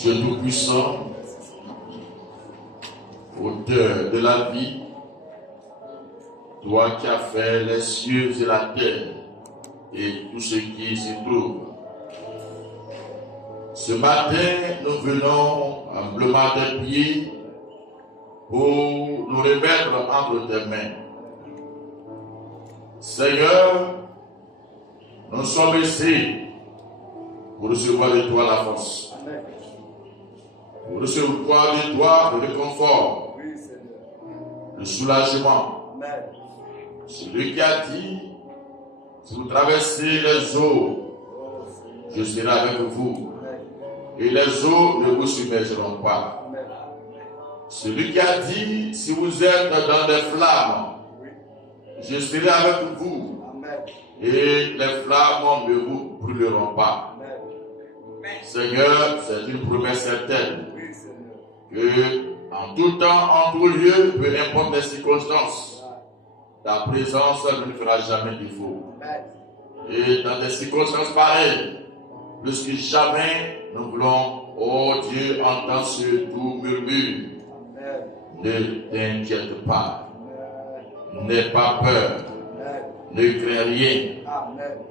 Dieu Tout-Puissant, auteur de la vie, toi qui as fait les cieux et la terre et tout ce qui s'y trouve. Ce matin, nous venons humblement des pieds pour nous remettre entre tes mains. Seigneur, nous sommes ici pour recevoir de toi la force, pour recevoir de toi le réconfort, le soulagement. Celui qui a dit, si vous traversez les eaux, je serai avec vous, et les eaux ne vous submergeront pas. Celui qui a dit, si vous êtes dans des flammes, je serai avec vous, et les flammes ne vous brûleront pas. Seigneur, c'est une promesse certaine que en tout temps, en tout lieu, peu importe les circonstances, ta présence ne nous fera jamais défaut. Et dans des circonstances pareilles, plus que jamais, nous voulons, oh Dieu, entendre ce doux murmure. Ne t'inquiète pas, n'aie pas peur, ne crains rien,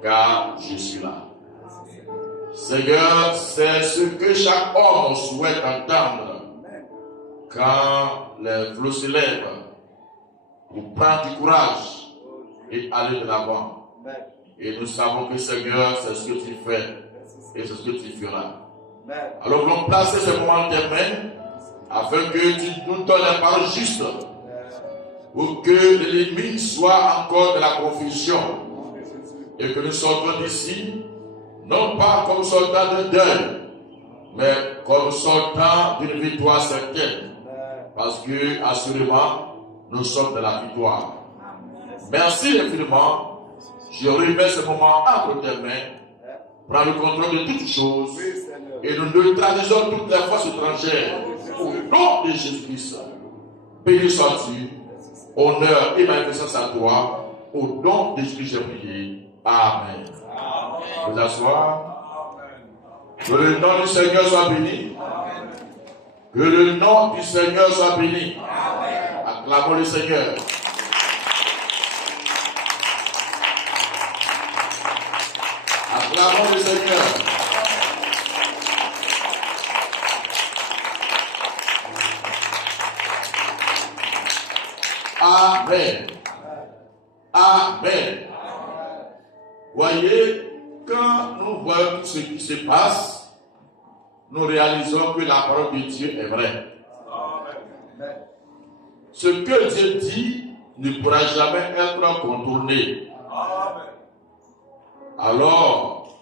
car je suis là. Seigneur, c'est ce que chaque homme souhaite entendre quand les flots se lèvent, pour prendre du courage et aller de l'avant. Et nous savons que Seigneur, c'est ce que tu fais et c'est ce que tu feras. Alors nous allons placer ce moment dans tes mains afin que tu nous donnes la parole juste pour que l'ennemi soit encore de la confusion et que nous sortons d'ici non pas comme sortant d'un deuil, mais comme sortant d'une victoire certaine, parce que assurément nous sommes de la victoire. Merci infiniment. Je remets ce moment entre tes mains. Prends le contrôle de toutes choses et nous neutralisons toutes les forces étrangères au nom de Jésus-Christ. Béni sois-tu, honneur et magnificence à toi, au nom de Jésus-Christ j'ai prié. Amen. Vous asseoir. Que le nom du Seigneur soit béni. Que le nom du Seigneur soit béni. Acclamons le Seigneur. Acclamons le Seigneur. Amen. Amen. Voyez, quand nous voyons ce qui se passe, nous réalisons que la parole de Dieu est vraie. Ce que Dieu dit ne pourra jamais être contourné. Alors,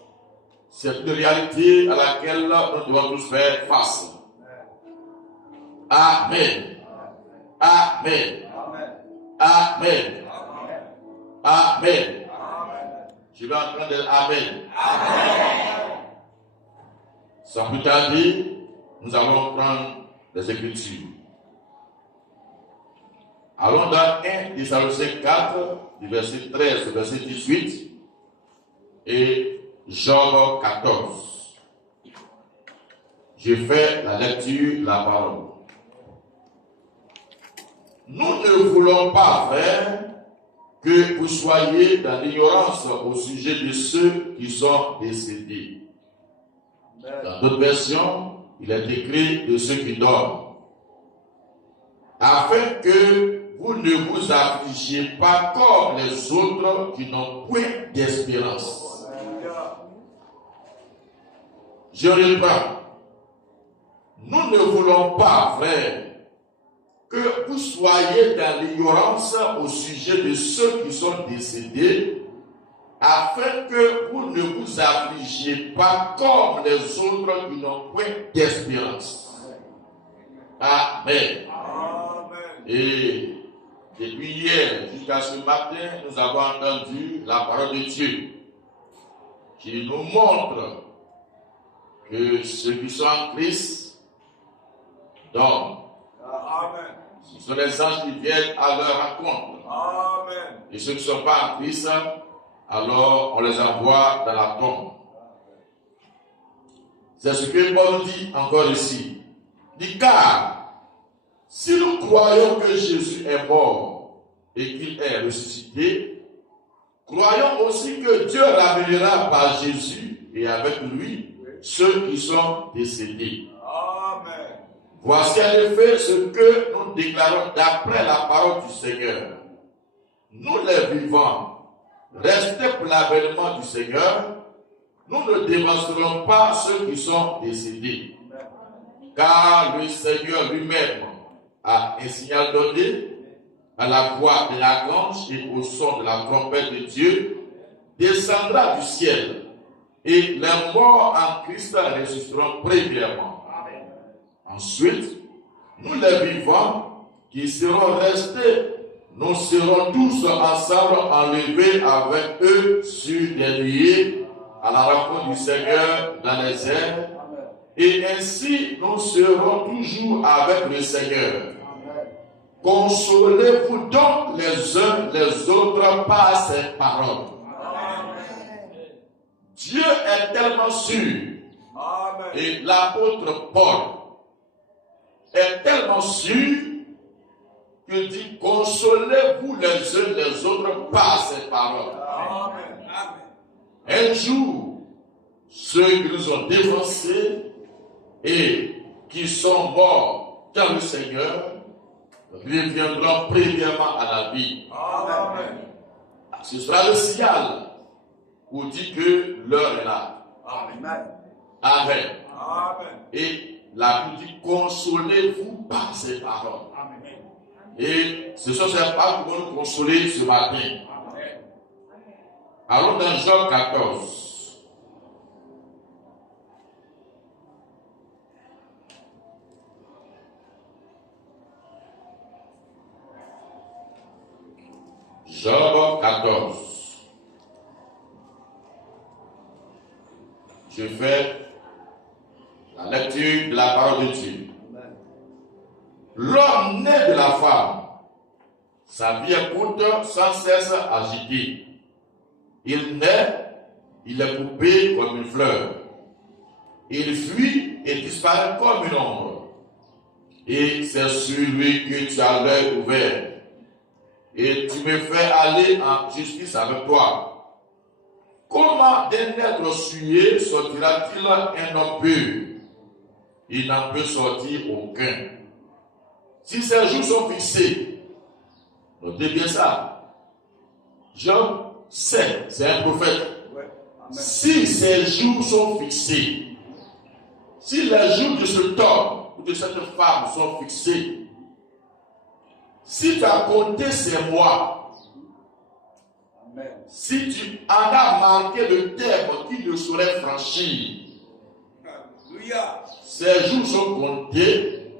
c'est une réalité à laquelle nous devons tous faire face. Amen. Amen. Amen. Amen. Je vais entendre Amen. Amen. Sans plus tarder, nous allons prendre les Écritures. Allons dans 1 Thessaloniciens 4, du verset 13 au verset 18 et Job 14. Je fais la lecture de la parole. Nous ne voulons pas, frères, que vous soyez dans l'ignorance au sujet de ceux qui sont décédés. Dans d'autres versions, il est écrit de ceux qui dorment. Afin que vous ne vous affligiez pas comme les autres qui n'ont point d'espérance. Je reprends. Nous ne voulons pas, frères, que vous soyez dans l'ignorance au sujet de ceux qui sont décédés, afin que vous ne vous affligiez pas comme les autres qui n'ont point d'espérance. Amen. Amen. Et depuis hier jusqu'à ce matin, nous avons entendu la parole de Dieu qui nous montre que ceux qui sont en Christ dorment. Amen. Ce sont les anges qui viennent à leur rencontre. Amen. Et ceux qui ne sont pas en Christ, alors on les envoie dans la tombe. C'est ce que Paul dit encore ici. Il dit, car si nous croyons que Jésus est mort et qu'il est ressuscité, croyons aussi que Dieu ramènera par Jésus et avec lui ceux qui sont décédés. Amen. Voici en effet ce que nous déclarons d'après la parole du Seigneur. Nous les vivants, restés pour l'avènement du Seigneur, nous ne démontrerons pas ceux qui sont décédés. Car le Seigneur lui-même a un signal donné à la voix de l'archange et au son de la trompette de Dieu, descendra du ciel, et les morts en Christ ressusciteront premièrement. Ensuite, nous les vivants qui serons restés, nous serons tous ensemble enlevés avec eux sur des nuées à la rencontre du Seigneur dans les airs, et ainsi nous serons toujours avec le Seigneur. Consolez-vous donc les uns les autres par ces paroles. Dieu est tellement sûr, et l'apôtre Paul est tellement sûr que dit consolez-vous les uns les autres par ces paroles. Un jour, ceux qui nous ont dévancés et qui sont morts dans le Seigneur reviendront premièrement à la vie. Amen. Ce sera le signal pour dire que l'heure est là. Amen. Amen. Amen. Et la Bible dit consolez-vous par ces paroles. Amen. Et ce sont ces paroles qui vont nous consoler ce matin. Amen. Allons dans Jean 14. Job 14. Je fais la lecture de la parole de Dieu. L'homme né de la femme, sa vie est courte, sans cesse agitée. Il naît, il est coupé comme une fleur. Il fuit et disparaît comme une ombre. Et c'est sur lui que tu as l'œil ouvert. Et tu me fais aller en justice avec toi. Comment d'un être souillé sortira-t-il un homme pur? Il n'en peut sortir aucun. Si ces jours sont fixés, notez bien ça. Job sait, c'est un prophète. Si ces jours sont fixés, si les jours de cet homme ou de cette femme sont fixés, si tu as compté ces mois, amen, si tu en as marqué le terme qui ne saurait franchir, Alléluia, ces jours sont comptés,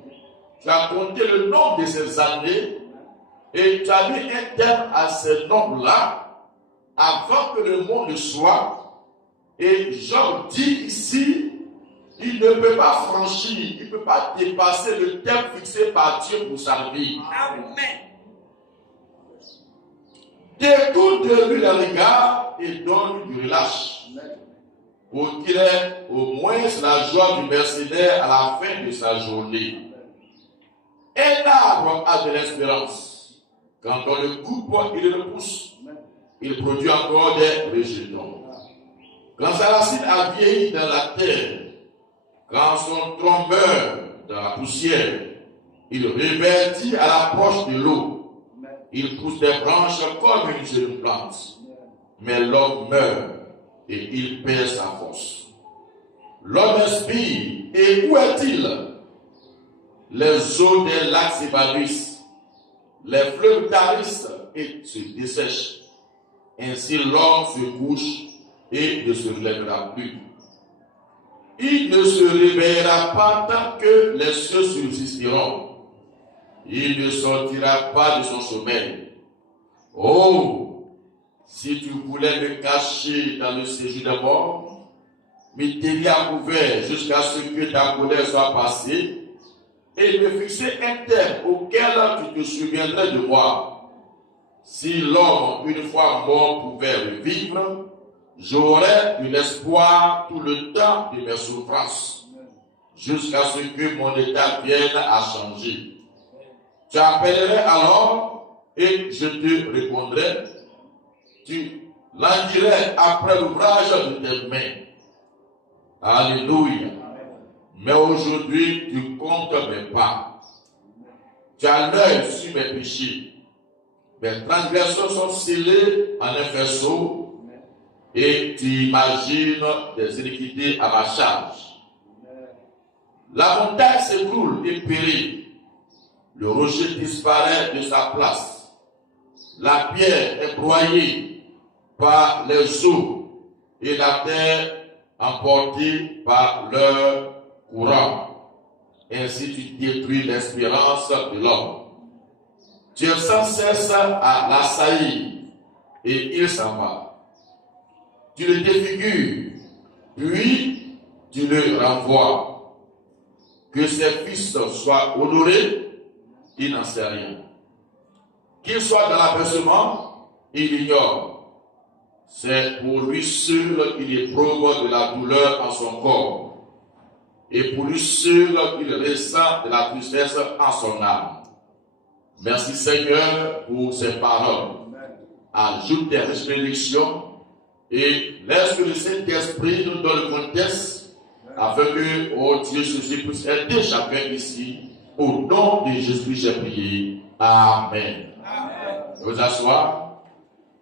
tu as compté le nombre de ces années et tu as mis un terme à ces nombres-là avant que le monde ne soit. Et Jean dit ici, il ne peut pas franchir, il ne peut pas dépasser le terme fixé par Dieu pour sa vie. Amen. Détourne de lui le regard et donne du relâche, pour qu'il ait au moins la joie du mercenaire à la fin de sa journée. Un arbre a de l'espérance. Quand on le coupe, il le pousse. Il produit encore des rejetons. Quand sa racine a vieilli dans la terre, quand son tronc meurt dans la poussière, il reverdit à l'approche de l'eau. Il pousse des branches comme une jeune plante. Mais l'homme meurt et il perd sa force. L'homme expire. Et où est-il? Les eaux des lacs s'évanouissent. Les fleuves tarissent et se dessèchent. Ainsi l'homme se couche et ne se relèvera plus. Il ne se réveillera pas tant que les cieux subsisteront. Il ne sortira pas de son sommeil. Oh, si tu voulais me cacher dans le séjour des morts, me tenir à couvert jusqu'à ce que ta colère soit passée, et me fixer un terme auquel tu te souviendrais de moi. Si l'homme, une fois mort, pouvait revivre, j'aurai de l'espoir tout le temps de mes souffrances, jusqu'à ce que mon état vienne à changer. Tu appellerais alors et je te répondrai. Tu languirais après l'ouvrage de tes mains. Alléluia. Mais aujourd'hui, tu comptes mes pas. Tu as l'œil sur mes péchés. Mes transgressions sont scellées en un faisceau et tu imagines des iniquités à ma charge. La montagne s'écroule et périt. Le rocher disparaît de sa place. La pierre est broyée par les eaux et la terre emportée par leur courant. Ainsi tu détruis l'espérance de l'homme. Tu es sans cesse à l'assaillir et il s'en va. Tu le défigures, puis tu le renvoies. Que ses fils soient honorés, il n'en sait rien. Qu'il soit dans l'abaissement, il ignore. C'est pour lui seul qu'il éprouve de la douleur en son corps. Et pour lui seul qu'il ressent de la tristesse en son âme. Merci Seigneur pour ces paroles. Ajoute des bénédictions et laisse que le Saint-Esprit nous donne le contexte afin que, oh Dieu, ceci puisse aider chacun ici. Au nom de Jésus, j'ai prié. Amen. Amen. Vous asseoir.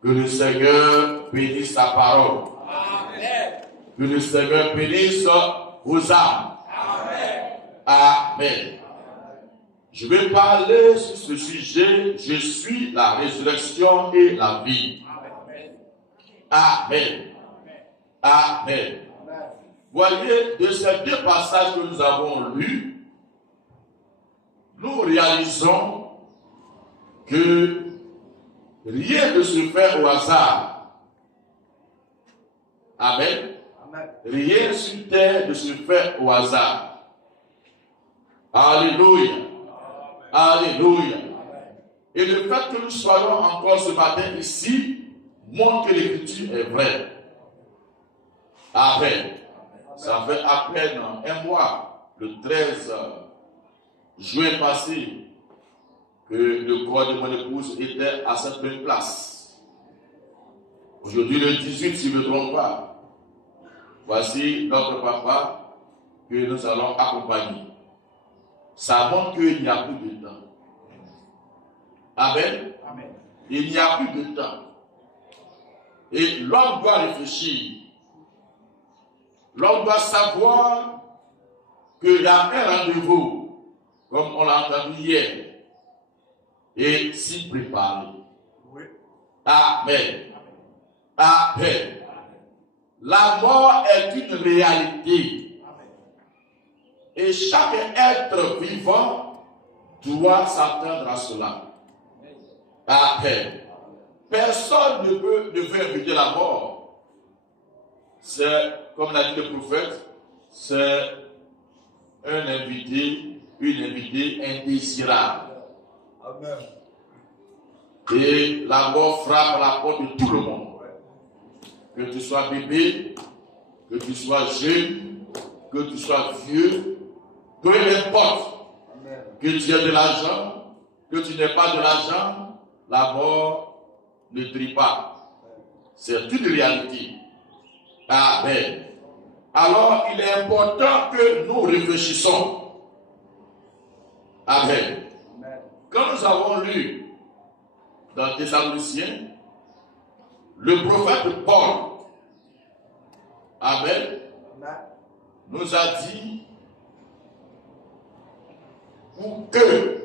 Que le Seigneur bénisse sa parole. Amen. Que le Seigneur bénisse vos âmes. Amen. Amen. Je vais parler sur ce sujet. Je suis la résurrection et la vie. Amen. Amen. Voyez, de ces deux passages que nous avons lus, nous réalisons que rien ne se fait au hasard. Amen. Amen. Rien sur terre ne se fait au hasard. Alléluia. Alléluia. Et le fait que nous soyons encore ce matin ici montre que l'écriture est vraie. Amen. Ça fait à peine un mois, le 13 juin passé, que le corps de mon épouse était à cette même place. Aujourd'hui, le 18, si je ne me trompe pas, voici notre papa que nous allons accompagner. Ça montre qu'il n'y a plus de temps. Amen. Amen. Il n'y a plus de temps. Et l'homme doit réfléchir. L'homme doit savoir qu'il y a un rendez-vous, comme on l'a entendu hier, et s'y préparer. Oui. Amen. Amen. La mort est une réalité. Et chaque être vivant doit s'attendre à cela. Amen. Personne ne veut éviter la mort. C'est, comme l'a dit le prophète, c'est un invité, une invitée indésirable. Amen. Et la mort frappe à la porte de tout le monde. Que tu sois bébé, que tu sois jeune, que tu sois vieux, peu importe. Amen. Que tu aies de l'argent, que tu n'aies pas de l'argent, la mort ne trie pas. C'est une réalité. Amen. Alors, il est important que nous réfléchissons. Amen. Amen. Quand nous avons lu dans Thessaloniciens, le prophète Paul, Amen, nous a dit pour que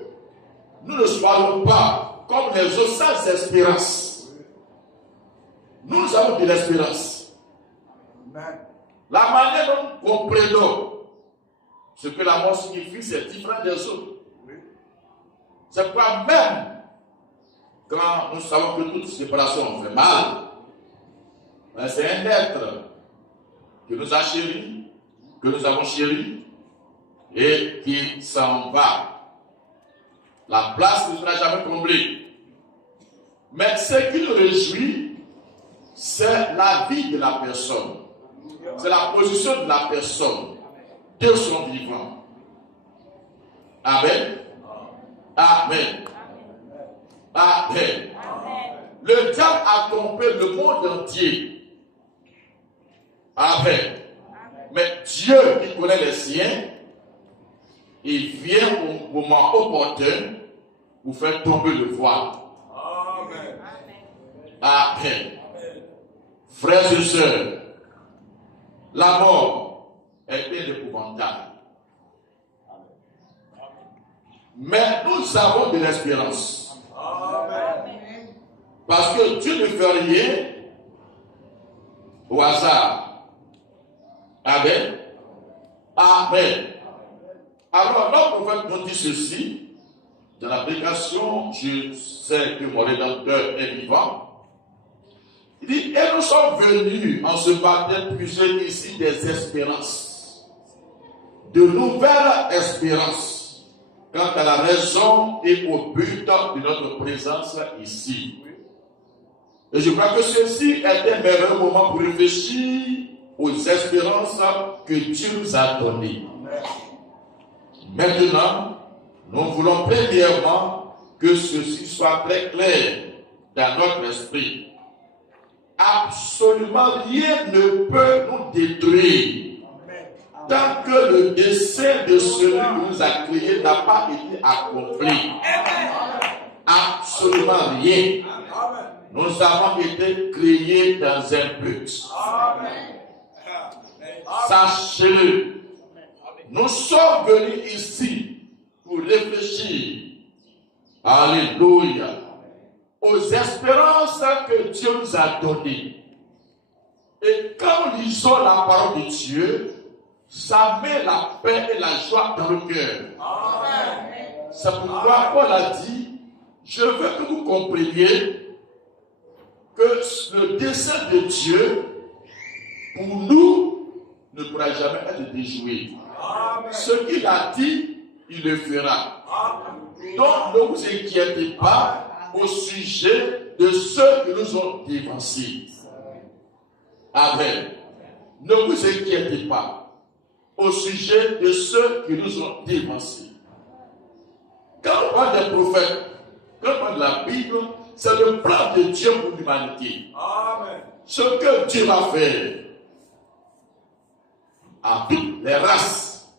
nous ne soyons pas comme les autres sans espérance. Nous avons de l'espérance. La manière dont nous comprenons ce que la mort signifie, c'est différent des autres. C'est pourquoi même quand nous savons que toute séparation fait mal, c'est un être que nous a chéri, que nous avons chéri, et qui s'en va. La place ne sera jamais comblée. Mais ce qui nous réjouit, c'est la vie de la personne. C'est la position de la personne de son vivant. Amen. Amen. Amen. Le diable a trompé le monde entier. Amen. Mais Dieu qui connaît les siens, il vient au moment opportun pour faire tomber le voile. Amen. Amen. Frères et sœurs, la mort est bien épouvantable. Mais nous avons de l'espérance. Amen. Parce que Dieu ne fait rien au hasard. Amen. Amen. Alors, notre prophète nous dit ceci, dans la prédication, je sais que mon Rédempteur est vivant. Il dit, et nous sommes venus en ce matin puiser ici des espérances, de nouvelles espérances, quant à la raison et au but de notre présence ici. Et je crois que ceci est un merveilleux moment pour réfléchir aux espérances que Dieu nous a données. Maintenant, nous voulons premièrement que ceci soit très clair dans notre esprit. Absolument rien ne peut nous détruire tant que le dessein de celui qui nous a créés n'a pas été accompli. Absolument rien. Nous avons été créés dans un but. Sachez-le. Nous sommes venus ici pour réfléchir, alléluia, aux espérances que Dieu nous a données. Et quand nous lisons la parole de Dieu, ça met la paix et la joie dans le cœur. C'est pourquoi Paul a dit, je veux que vous compreniez que le dessein de Dieu, pour nous, ne pourra jamais être déjoué. Ce qu'il a dit, il le fera. Donc, ne vous inquiétez pas au sujet de ceux qui nous ont dévancés. Amen. Ne vous inquiétez pas au sujet de ceux qui nous ont dévancés. Quand on parle des prophètes, quand on parle de la Bible, c'est le plan de Dieu pour l'humanité. Ce que Dieu va faire à toutes les races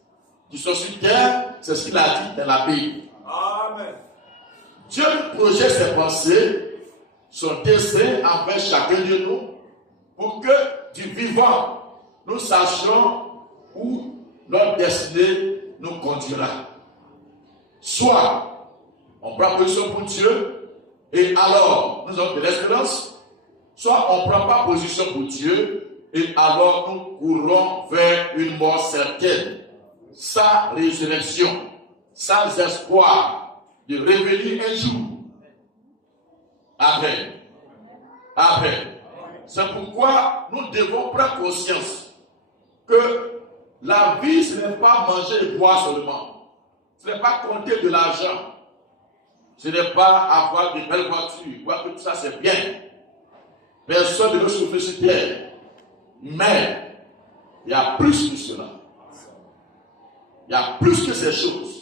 qui sont sur terre, c'est ce qu'il a dit dans la Bible. Amen. Dieu projette ses pensées, son dessein envers chacun de nous, pour que du vivant, nous sachions où notre destinée nous conduira. Soit on prend position pour Dieu, et alors nous avons de l'espérance, soit on ne prend pas position pour Dieu, et alors nous courons vers une mort certaine, sans résurrection, sans espoir de revenir un jour. Amen. Amen. C'est pourquoi nous devons prendre conscience que la vie, ce n'est pas manger et boire seulement. Ce n'est pas compter de l'argent. Ce n'est pas avoir de belles voitures. Voir que tout ça, c'est bien. Personne ne veut souffrir sur terre. Mais, il y a plus que cela. Il y a plus que ces choses.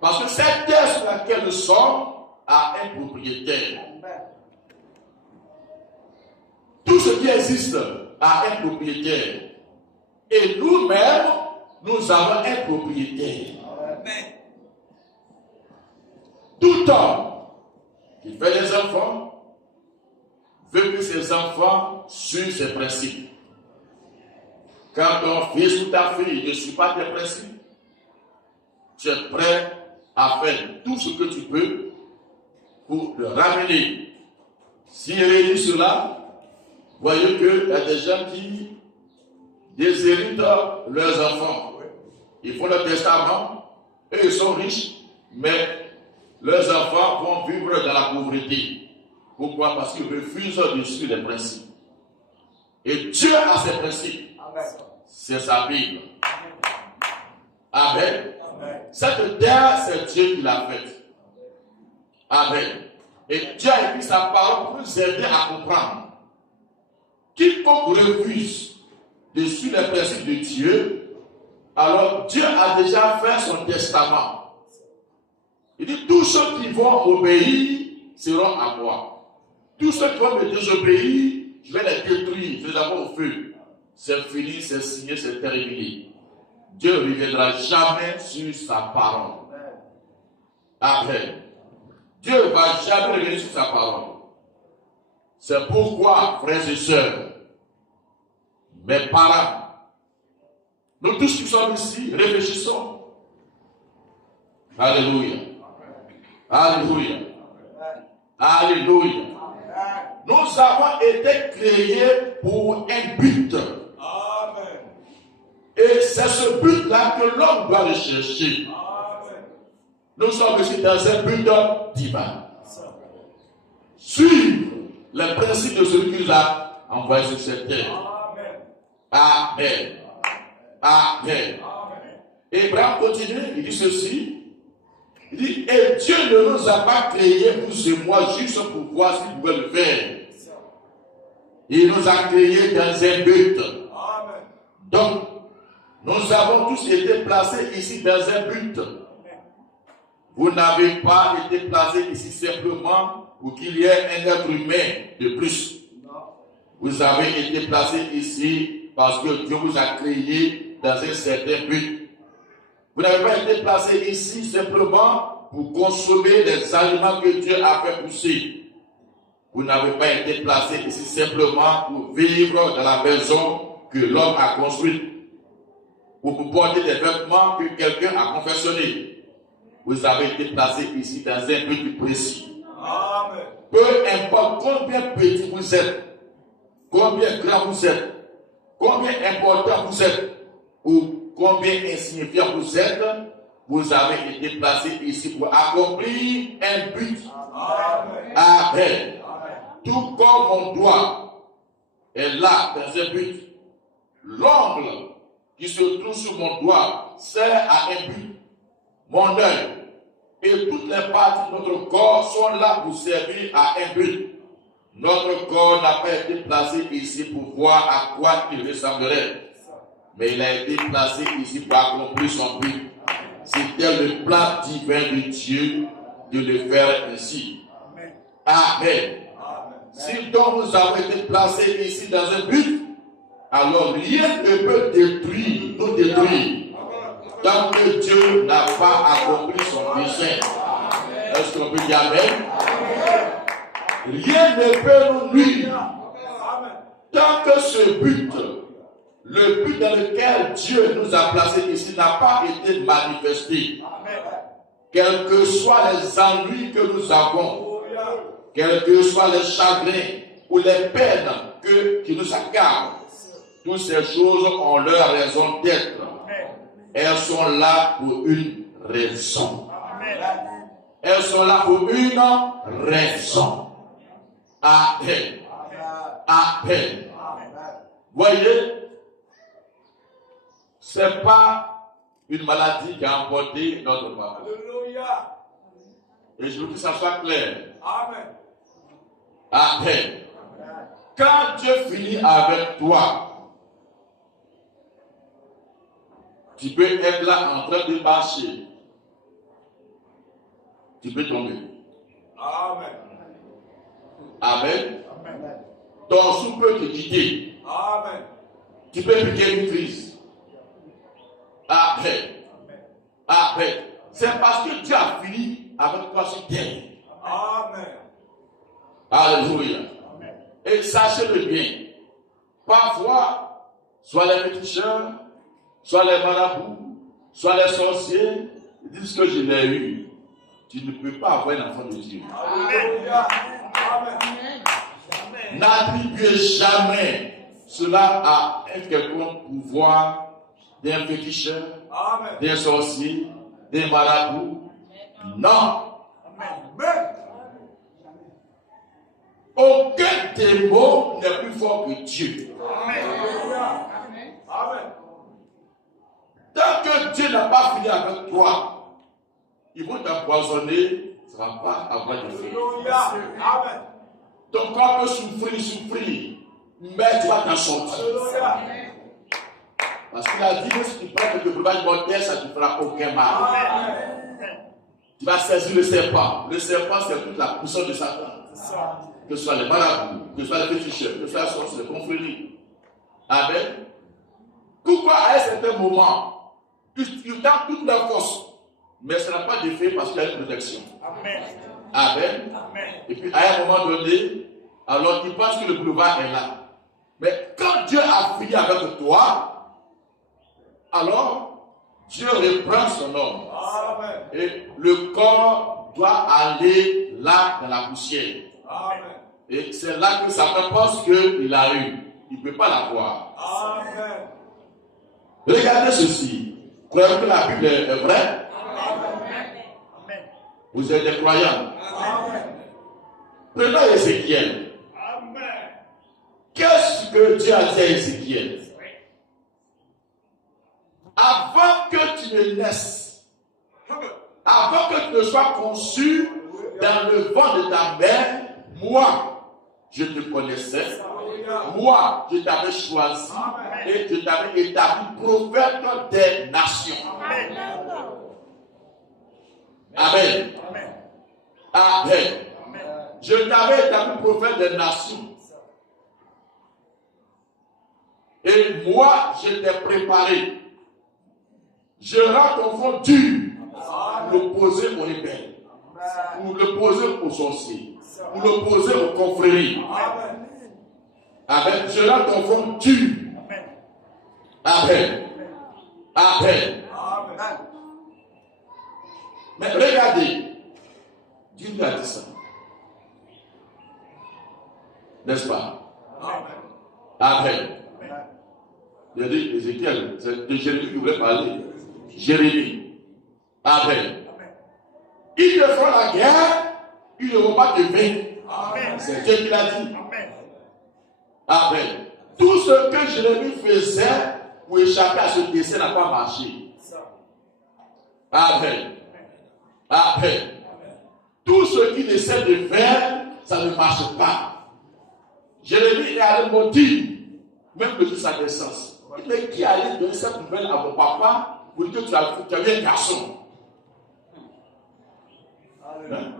Parce que cette terre sur laquelle nous sommes a un propriétaire. Tout ce qui existe a un propriétaire. Et nous-mêmes, nous avons un propriétaire. Tout homme qui fait des enfants veut que ses enfants suivent ses principes. Quand ton fils ou ta fille ne suit pas tes principes, tu es prêt à faire tout ce que tu peux pour le ramener. S'il réussit cela, voyez qu'il y a des gens qui déshéritent leurs enfants. Ils font le testament et ils sont riches, mais leurs enfants vont vivre dans la pauvreté. Pourquoi? Parce qu'ils refusent de suivre les principes. Et Dieu a ses principes. C'est sa Bible. Amen. Amen. Cette terre, c'est Dieu qui l'a faite. Amen. Et Dieu a écrit sa parole pour nous aider à comprendre. quiconque refuse de suivre les principes de Dieu, alors Dieu a déjà fait son testament. Il dit, tous ceux qui vont obéir seront à moi. Tous ceux qui vont me désobéir, je vais les détruire, je vais les avoir au feu. C'est fini, c'est signé, c'est terminé. Dieu ne reviendra jamais sur sa parole. Amen. Dieu ne va jamais revenir sur sa parole. C'est pourquoi, frères et sœurs, mes parents, nous tous qui sommes ici, réfléchissons. Alléluia. Alléluia. Alléluia. Nous avons été créés pour un but. Amen. Et c'est ce but-là que l'homme doit rechercher. Amen. Nous sommes ici dans un but divin. Suivre les principes de celui qui nous a envoyé sur cette terre. Amen. Amen. Amen. Et Abraham continue, il dit ceci. Il dit, et Dieu ne nous a pas créés, vous et moi, juste pour voir s'il pouvait le faire. Il nous a créés dans un but. Amen. Donc, nous avons tous été placés ici dans un but. Vous n'avez pas été placés ici simplement pour qu'il y ait un être humain de plus. Vous avez été placés ici parce que Dieu vous a créé dans un certain but. Vous n'avez pas été placé ici simplement pour consommer les aliments que Dieu a fait pousser. Vous n'avez pas été placé ici simplement pour vivre dans la maison que l'homme a construite, ou pour porter des vêtements que quelqu'un a confectionnés. Vous avez été placé ici dans un but précis. Amen. Peu importe combien petit vous êtes, combien grand vous êtes, combien important vous êtes, ou combien insignifiant vous êtes, vous avez été placé ici pour accomplir un but. Amen. Amen. Tout comme mon doigt est là dans un but, l'ongle qui se trouve sur mon doigt sert à un but. Mon œil et toutes les parties de notre corps sont là pour servir à un but. Notre corps n'a pas été placé ici pour voir à quoi il ressemblerait, mais il a été placé ici pour accomplir son but. C'était le plan divin de Dieu de le faire ainsi. Amen. Si donc nous avons été placés ici dans un but, alors rien ne peut nous détruire, tant que Dieu n'a pas accompli son dessein. Est-ce qu'on peut dire Amen? Rien ne peut nous nuire, tant que ce but, le but dans lequel Dieu nous a placés ici, n'a pas été manifesté. Quels que soient les ennuis que nous avons, quels que soient les chagrins ou les peines qui nous accablent, toutes ces choses ont leur raison d'être. Elles sont là pour une raison. Elles sont là pour une raison. Amen. Amen. Voyez, ce n'est pas une maladie qui a emporté notre papa. Alléluia. Et je veux que ça soit clair. Amen. Amen. Quand Dieu finit avec toi, tu peux être là en train de marcher. Tu peux tomber. Amen. Amen. Amen. Ton sou peut te quitter. Amen. Tu peux piquer une crise. Amen. Amen. C'est parce que Dieu a fini avec toi sur terre. Amen. Alléluia. Amen. Et sachez-le bien. Parfois, soit les féticheurs, soit les marabouts, soit les sorciers, ils disent que je l'ai eu. Tu ne peux pas avoir un enfant de Dieu. Alléluia. Amen. N'attribuez jamais cela à un quelconque pouvoir d'un féticheur, d'un sorcier, d'un marabout. Non. Amen. Aucun démon n'est plus fort que Dieu. Amen. Amen. Tant que Dieu n'a pas fini avec toi, ils vont t'empoisonner, tu ne vas pas avoir de feu. Ton corps peut souffrir, mais tu vas t'en sortir. Parce qu'il a dit que si tu prends quelque breuvage mortel, ça ne te fera aucun mal. Tu vas saisir le serpent. Le serpent, c'est toute la puissance de Satan. Que ce soit les marabouts, que ce soit les féticheurs, que ce soit les confréries. Amen. Pourquoi à un certain moment, tu tentes toute la force, mais ça n'a pas d'effet parce qu'il y a une protection. Amen. Amen. Et puis à un moment donné, alors tu penses que le boulevard est là. Mais quand Dieu a fini avec toi, alors Dieu reprend son homme. Amen. Et le corps doit aller là dans la poussière. Amen. Et c'est là que Satan pense qu'il a eu. Il ne peut pas l'avoir. Amen. Regardez ceci. Croyez que la Bible est vraie? Amen. Vous êtes des croyants. Amen. Prenons Ézéchiel. Amen. Qu'est-ce que Dieu a dit à Ézéchiel? Avant que tu ne naisses, avant que tu ne sois conçu dans le ventre de ta mère, moi, je te connaissais. Moi, je t'avais choisi et je t'avais établi prophète des nations. Amen. Amen. Amen. Je t'avais établi prophète des nations. Et moi, je t'ai préparé. Je rends ton front dur pour l'opposer aux rebelles, pour l'opposer aux sorciers, pour l'opposer aux confréries. Amen. Je rends ton front dur. Amen. Amen. Mais regardez, Dieu nous a dit ça. N'est-ce pas? Amen. Il a dit Ézéchiel, c'est de Jérémie qui voulait parler. Jérémie. Amen. Ils te feront la guerre, ils ne vont pas te vaincre. C'est Dieu qui l'a dit. Amen. Tout ce que Jérémie faisait pour échapper à ce dessein n'a pas marché. Amen. Amen. Tout ce qu'il essaie de faire, ça ne marche pas. Jérémie est allé maudire, même de toute sa naissance. Mais qui allait donner cette nouvelle à mon papa pour dire que tu as eu un garçon? Amen.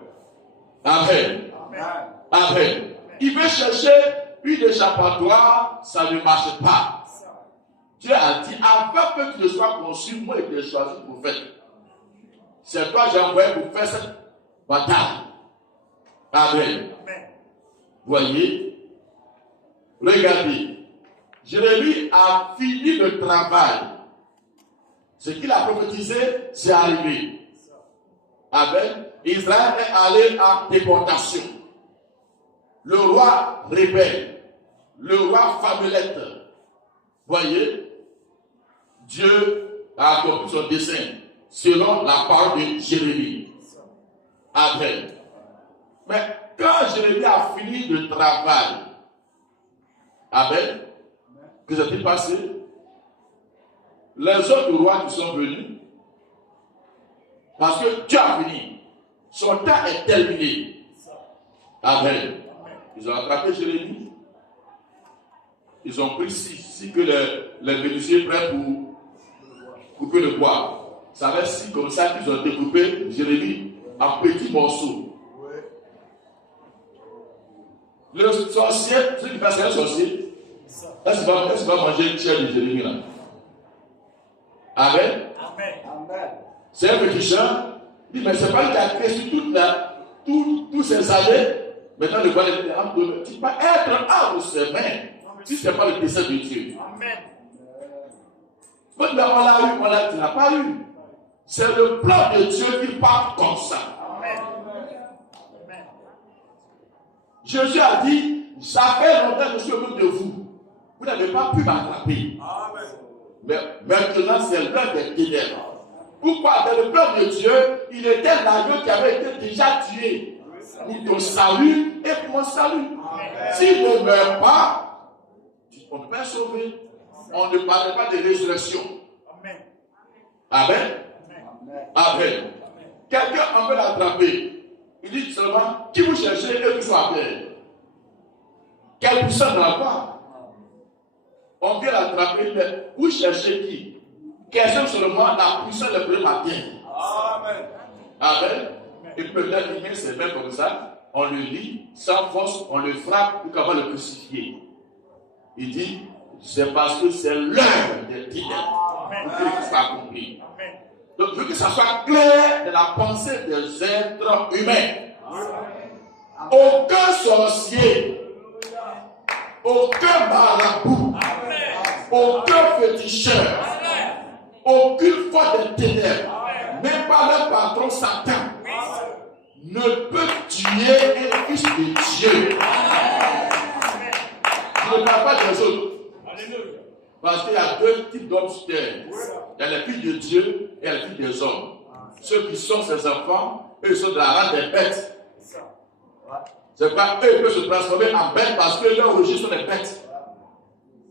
Amen. Amen. Il veut chercher une échappatoire, ça ne marche pas. Dieu a dit, avant que tu ne sois conçu, moi je t'ai choisi prophète. C'est toi que j'ai envoyé pour faire cette bataille. Amen. Voyez, regardez, Jérémie a fini le travail. Ce qu'il a prophétisé, c'est arrivé. Amen. Israël est allé en déportation. Le roi rebelle, le roi Famélette. Voyez, Dieu a accompli son dessein selon la parole de Jérémie. Amen. Mais quand Jérémie a fini le travail, amen, que s'est-il passé? Les autres rois qui sont venus, parce que Dieu a fini, son temps est terminé. Amen. Ils ont attrapé Jérémie. Ils ont pris si que les Vénusiens prennent pour couper le bois. Ça va être si comme ça qu'ils ont découpé Jérémie en petits morceaux. Le sorcier, celui qui passe un sorcier, est-ce qu'il va manger une chair de Jérémie là? Amen. C'est un petit chat. Il dit, mais c'est pas lui qui a créé sur toutes ces années. Maintenant, le voile est entre nous. Tu peux être entre ses mains si ce n'est pas le dessein de Dieu. Amen. On l'a eu, tu n'as pas eu. C'est le plan de Dieu qui part comme ça. Amen. Jésus a dit, ça fait longtemps que je suis au bout de vous. Vous n'avez pas pu m'attraper. Mais maintenant, c'est l'heure des ténèbres. Pourquoi? Dans le plan de Dieu, il était l'agneau qui avait été déjà tué. Pour ton salut et pour mon salut. S'il ne meurt pas, on ne peut pas sauver. On ne parle pas de résurrection. Amen. Amen. Quelqu'un en veut l'attraper. Il dit seulement, qui vous cherchez et vous soit à terre. Quelle puissance dans la voie? On vient l'attraper, vous cherchez qui? Question seulement la puissance le premier matin. Amen. Amen. Et peut-être que c'est bien comme ça. On le lit, sans force, on le frappe pour qu'on va le crucifier. Il dit, c'est parce que c'est l'heure des ténèbres pour que ça soit accompli. Donc, je veux que ça soit clair de la pensée des êtres humains. Aucun sorcier, aucun marabout, aucun féticheur, aucune foi des ténèbres, même pas leur patron Satan, ne peut tuer un fils de Dieu. Je ne parle pas des autres. Parce qu'il y a deux types d'hommes sur terre. Il y a les filles de Dieu et les filles des hommes. Ceux qui sont ses enfants, eux sont de la race des bêtes. C'est pas eux qui peuvent se transformer en bêtes parce que leurs origines sont des bêtes.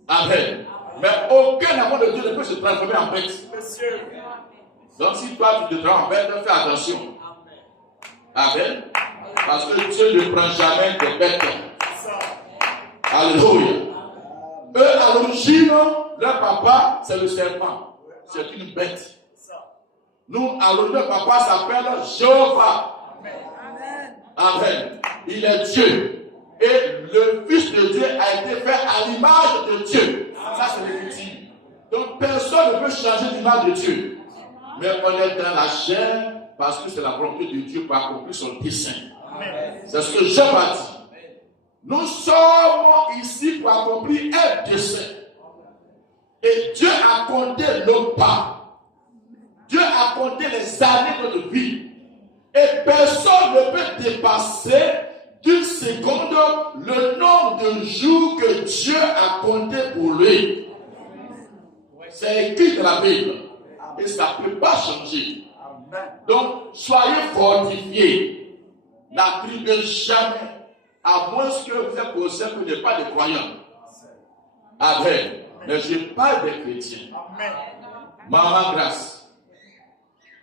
Amen. Mais aucun enfant de Dieu ne peut se transformer en bête. Donc si toi tu te transformes en bête, fais attention. Amen. Parce que Dieu ne prend jamais des bêtes. Alléluia. Eux, à l'origine, leur papa, c'est le serpent. C'est une bête. Nous, à l'origine, leur papa s'appelle Jéhovah. Amen. Il est Dieu. Et le Fils de Dieu a été fait à l'image de Dieu. Ça, c'est l'écriture. Donc, personne ne peut changer l'image de Dieu. Mais on est dans la chair parce que c'est la volonté de Dieu pour accomplir son dessein. C'est ce que Job a dit. Nous sommes ici pour accomplir un dessein. Et Dieu a compté nos pas. Dieu a compté les années de notre vie. Et personne ne peut dépasser d'une seconde le nombre de jours que Dieu a compté pour lui. C'est écrit dans la Bible. Et ça ne peut pas changer. Donc, soyez fortifiés. N'attribuez jamais. À moins que vous êtes conscient que vous n'êtes pas des croyants. Amen. Mais je parle des chrétiens. Maman Grâce.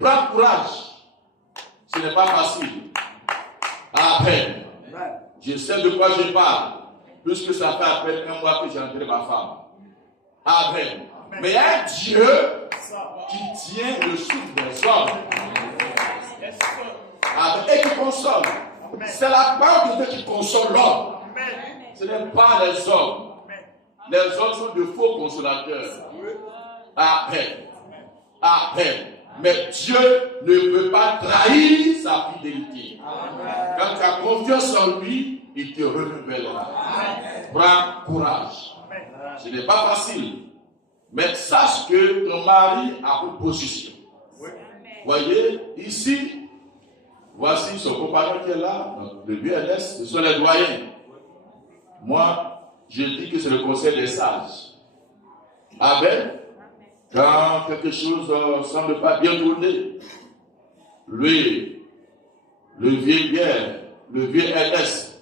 Prends courage. Ce n'est pas facile. Amen. Je sais de quoi je parle. Puisque ça fait à peine un mois que j'ai enterré ma femme. Amen. Mais il y a un Dieu qui tient le souffle des hommes. Amen. Et qui console. C'est la parole de Dieu qui console l'homme. Ce n'est pas les hommes. Les hommes sont de faux consolateurs. Amen. Amen. Mais Dieu ne peut pas trahir sa fidélité. Quand tu as confiance en lui, il te renouvellera. Prends courage. Ce n'est pas facile. Mais sache que ton mari a une position. Voyez, ici, voici son compagnon qui est là, le BNS, ce sont les doyens. Moi, je dis que c'est le conseil des sages. Amen. Quand quelque chose ne semble pas bien tourner, lui, le vieux Pierre, le vieux Ernest,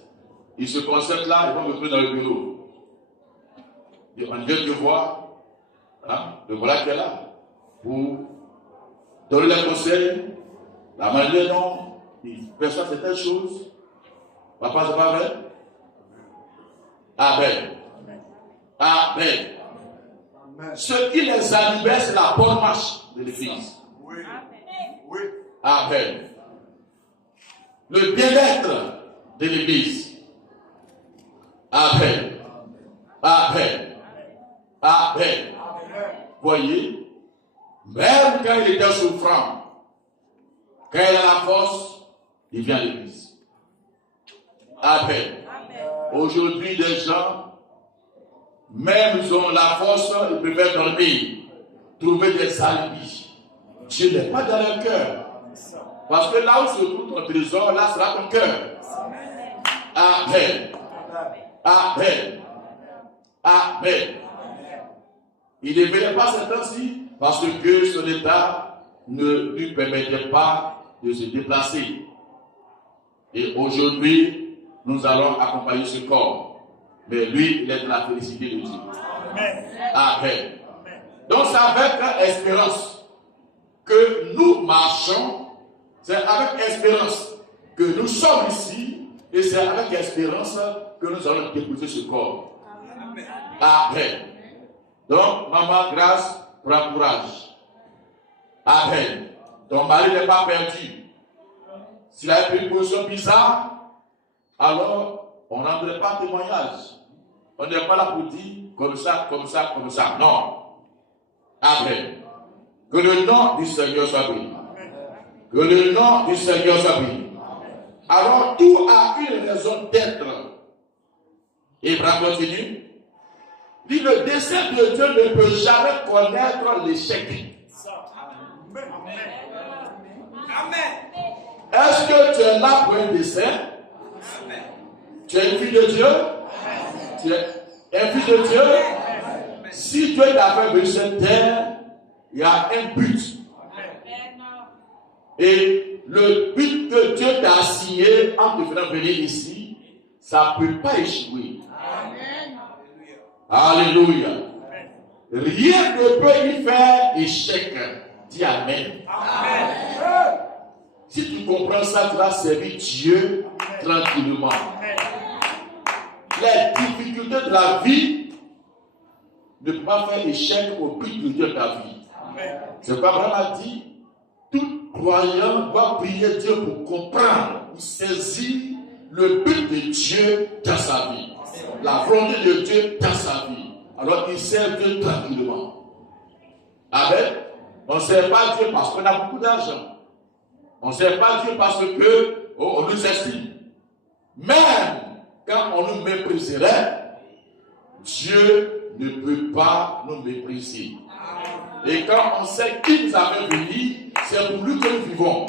il se concentre là, il va me trouver dans le bureau. Et on vient te voir, hein, le voilà qui est là, pour donner les conseils, la manière dont il perçoit certaines choses. Papa, c'est pas vrai? Amen. Amen. Ce qui les animait, c'est la bonne marche de l'Église. Oui. Oui. Amen. Le bien-être de l'Église. Amen. Amen. Amen. Voyez, même quand il était souffrant, quand il a la force, il vient à l'Église. Amen. Aujourd'hui, des gens, même ils ont la force, ils préfèrent dormir, trouver des alibis. Dieu n'est pas dans leur cœur. Parce que là où se trouve ton trésor, là sera ton cœur. Amen. Amen. Amen. Il ne venait pas ce temps-ci parce que son état ne lui permettait pas de se déplacer. Et aujourd'hui, nous allons accompagner ce corps. Mais lui, il est de la félicité de Dieu. Amen. Amen. Donc c'est avec espérance que nous marchons. C'est avec espérance que nous sommes ici. Et c'est avec espérance que nous allons déposer ce corps. Amen. Donc, maman, grâce, prends courage. Amen. Ton mari n'est pas perdu. S'il a pris une position bizarre, alors on n'en pas témoignage. On n'est pas là pour dire comme ça, comme ça, comme ça. Non. Amen. Que le nom du Seigneur soit béni. Que le nom du Seigneur soit béni. Alors tout a une raison d'être. Abraham continue. Dit le dessein de Dieu ne peut jamais connaître l'échec. Amen. Est-ce que tu es là pour un dessein? Tu es une fille de Dieu? Tu es un fille de Dieu? Si Dieu t'a fait venir sur terre, il y a un but. Et le but que Dieu t'a assigné en te faisant venir ici, ça ne peut pas échouer. Alléluia. Rien ne peut y faire échec. Dis Amen. Amen. Si tu comprends ça, tu vas servir Dieu tranquillement. Les difficultés de la vie ne peuvent pas faire échec au but de Dieu de ta vie. C'est quoi Abraham a dit? Tout croyant doit prier Dieu pour comprendre, pour saisir le but de Dieu dans sa vie. La volonté de Dieu dans sa vie. Alors il sert Dieu tranquillement. Amen. On ne sert pas Dieu parce qu'on a beaucoup d'argent. On ne sert pas Dieu parce que on nous estime. Même quand on nous mépriserait, Dieu ne peut pas nous mépriser. Et quand on sait qui nous a fait venir, c'est pour lui que nous vivons.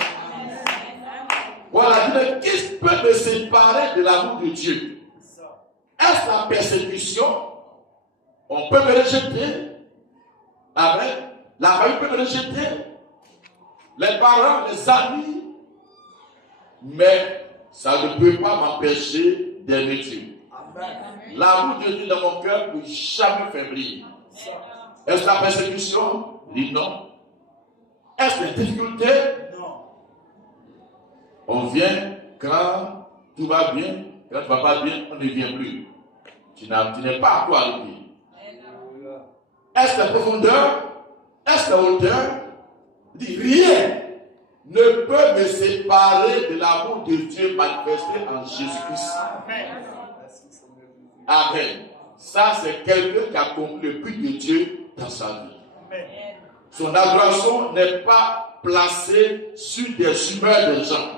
Voilà, qu'est-ce qui peut me séparer de l'amour de Dieu? Est-ce la persécution? On peut me rejeter. Amen. La famille peut me rejeter. Les parents, les amis. Mais ça ne peut pas m'empêcher d'aimer Dieu. L'amour de Dieu dans mon cœur ne peut jamais faiblir. Est-ce la persécution? Dit non. Est-ce la difficulté? Non. On vient quand tout va bien. Quand tu ne vas pas bien, on ne vient plus. Tu n'es pas à quoi arriver. Est-ce la profondeur? Est-ce la hauteur? Dit rien ne peut me séparer de l'amour de Dieu manifesté en Jésus-Christ. Amen. Ça, c'est quelqu'un qui a compris le but de Dieu dans sa vie. Son adoration n'est pas placée sur des humeurs de gens.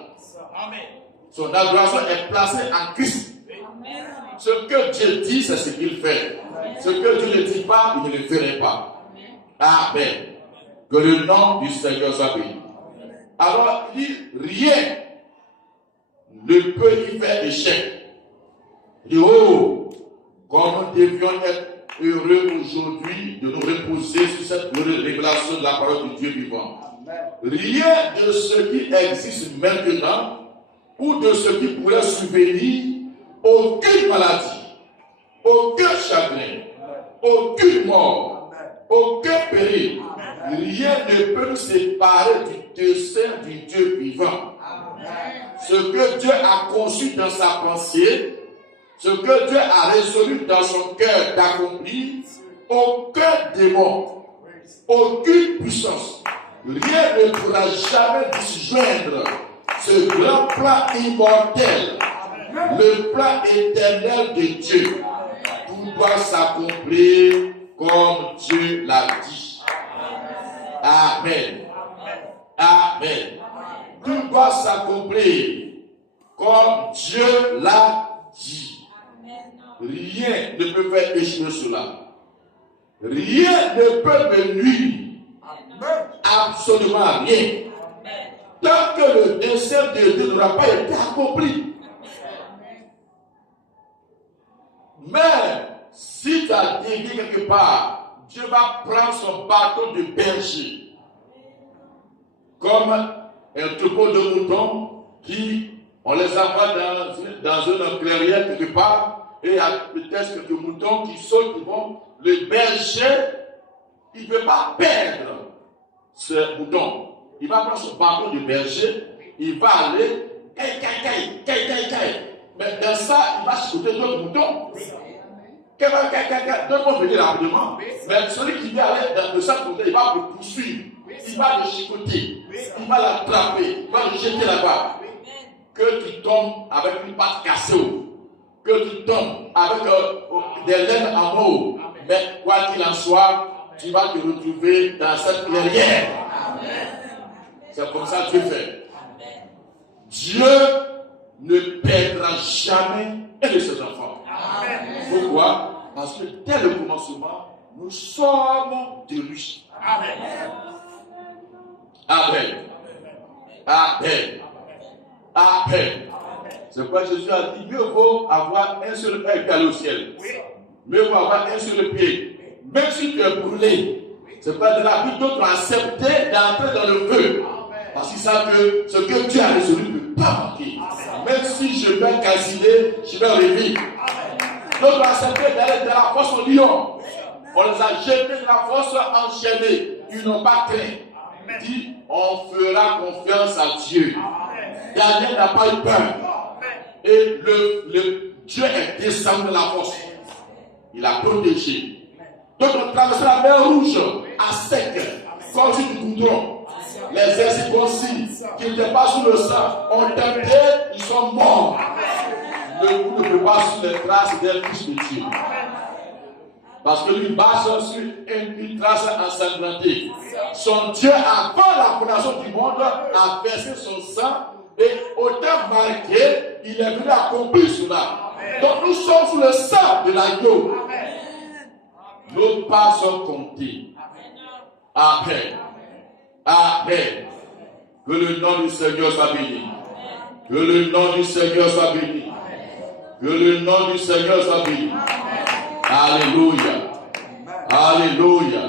Son adoration est placée en Christ. Ce que Dieu dit, c'est ce qu'il fait. Ce que Dieu ne dit pas, il ne le ferait pas. Amen. Que le nom du Seigneur soit béni. Alors, il dit, rien ne peut y faire échec. Il dit, oh, comme nous devions être heureux aujourd'hui de nous reposer sur cette révélation de la parole de Dieu vivant. Rien de ce qui existe maintenant ou de ce qui pourrait survenir, aucune maladie, aucun chagrin, aucune mort, aucun péril, rien ne peut nous séparer du dessein du Dieu vivant. Ce que Dieu a conçu dans sa pensée, ce que Dieu a résolu dans son cœur d'accomplir, aucun démon, aucune puissance, rien ne pourra jamais disjoindre ce grand plan immortel, le plan éternel de Dieu. Tout doit s'accomplir comme Dieu l'a dit. Amen. Amen. Tout doit s'accomplir comme Dieu l'a dit. Rien ne peut faire échouer cela. Rien ne peut me nuire. Absolument rien. Tant que le dessein de Dieu n'aura pas été accompli. Mais si tu as dit quelque part, Dieu va prendre son bâton de berger comme un troupeau de moutons qui, on les envoie dans une clairière quelque part. Et il y a peut-être quelques moutons qui sautent, qui vont. Le berger, il ne veut pas perdre ce mouton. Il va prendre son bâton de berger, il va aller, mais dans ça, il va sauter d'autres moutons. D'autres vont venir rapidement. Mais celui qui vient aller dans le centre, il va le poursuivre. Il va le chicoter. Il va l'attraper. Il va le jeter là-bas. Que tu tombes avec une patte cassée. Que tu tombes avec des laines en haut. Mais quoi qu'il en soit, tu vas te retrouver dans cette clairière. C'est comme ça que Dieu fait. Dieu ne perdra jamais un de ses enfants. Pourquoi? Parce que dès le commencement, nous sommes de lui. Amen. Amen. Amen. Amen. C'est pourquoi Jésus a dit, mieux vaut avoir un seul pied qu'aller au ciel. Mieux vaut avoir un seul pied. Même si tu es brûlé, c'est pas de la vie d'autres ont accepté d'entrer dans le feu. Parce qu'ils savent que ce que Dieu a résolu ne peut pas manquer. Même si je vais calciner, je vais revivre. D'autres ont accepté d'aller dans la fosse au lion. On les a jetés dans la fosse enchaînés. Ils n'ont pas craint. Dit, on fera confiance à Dieu. Daniel n'a pas eu peur. Et le Dieu est descendu de la fosse. Il a protégé. Donc on traverse la mer rouge à sec, comme sur du goudron. Les incirconcis qui n'étaient pas sous le sang ont tenté, ils sont morts. Le coup ne peut pas sur les traces d'un fils de Dieu. Parce que lui marche sur une trace ensanglantée. Son Dieu, avant la fondation du monde, a versé son sang et au temps marqué, il est venu accomplir cela. Donc nous sommes sous le sang de l'agneau. Nos pas sont comptés. Amen. Amen. Que le nom du Seigneur soit béni. Que le nom du Seigneur soit béni. Que le nom du Seigneur soit béni. Alléluia. Alléluia.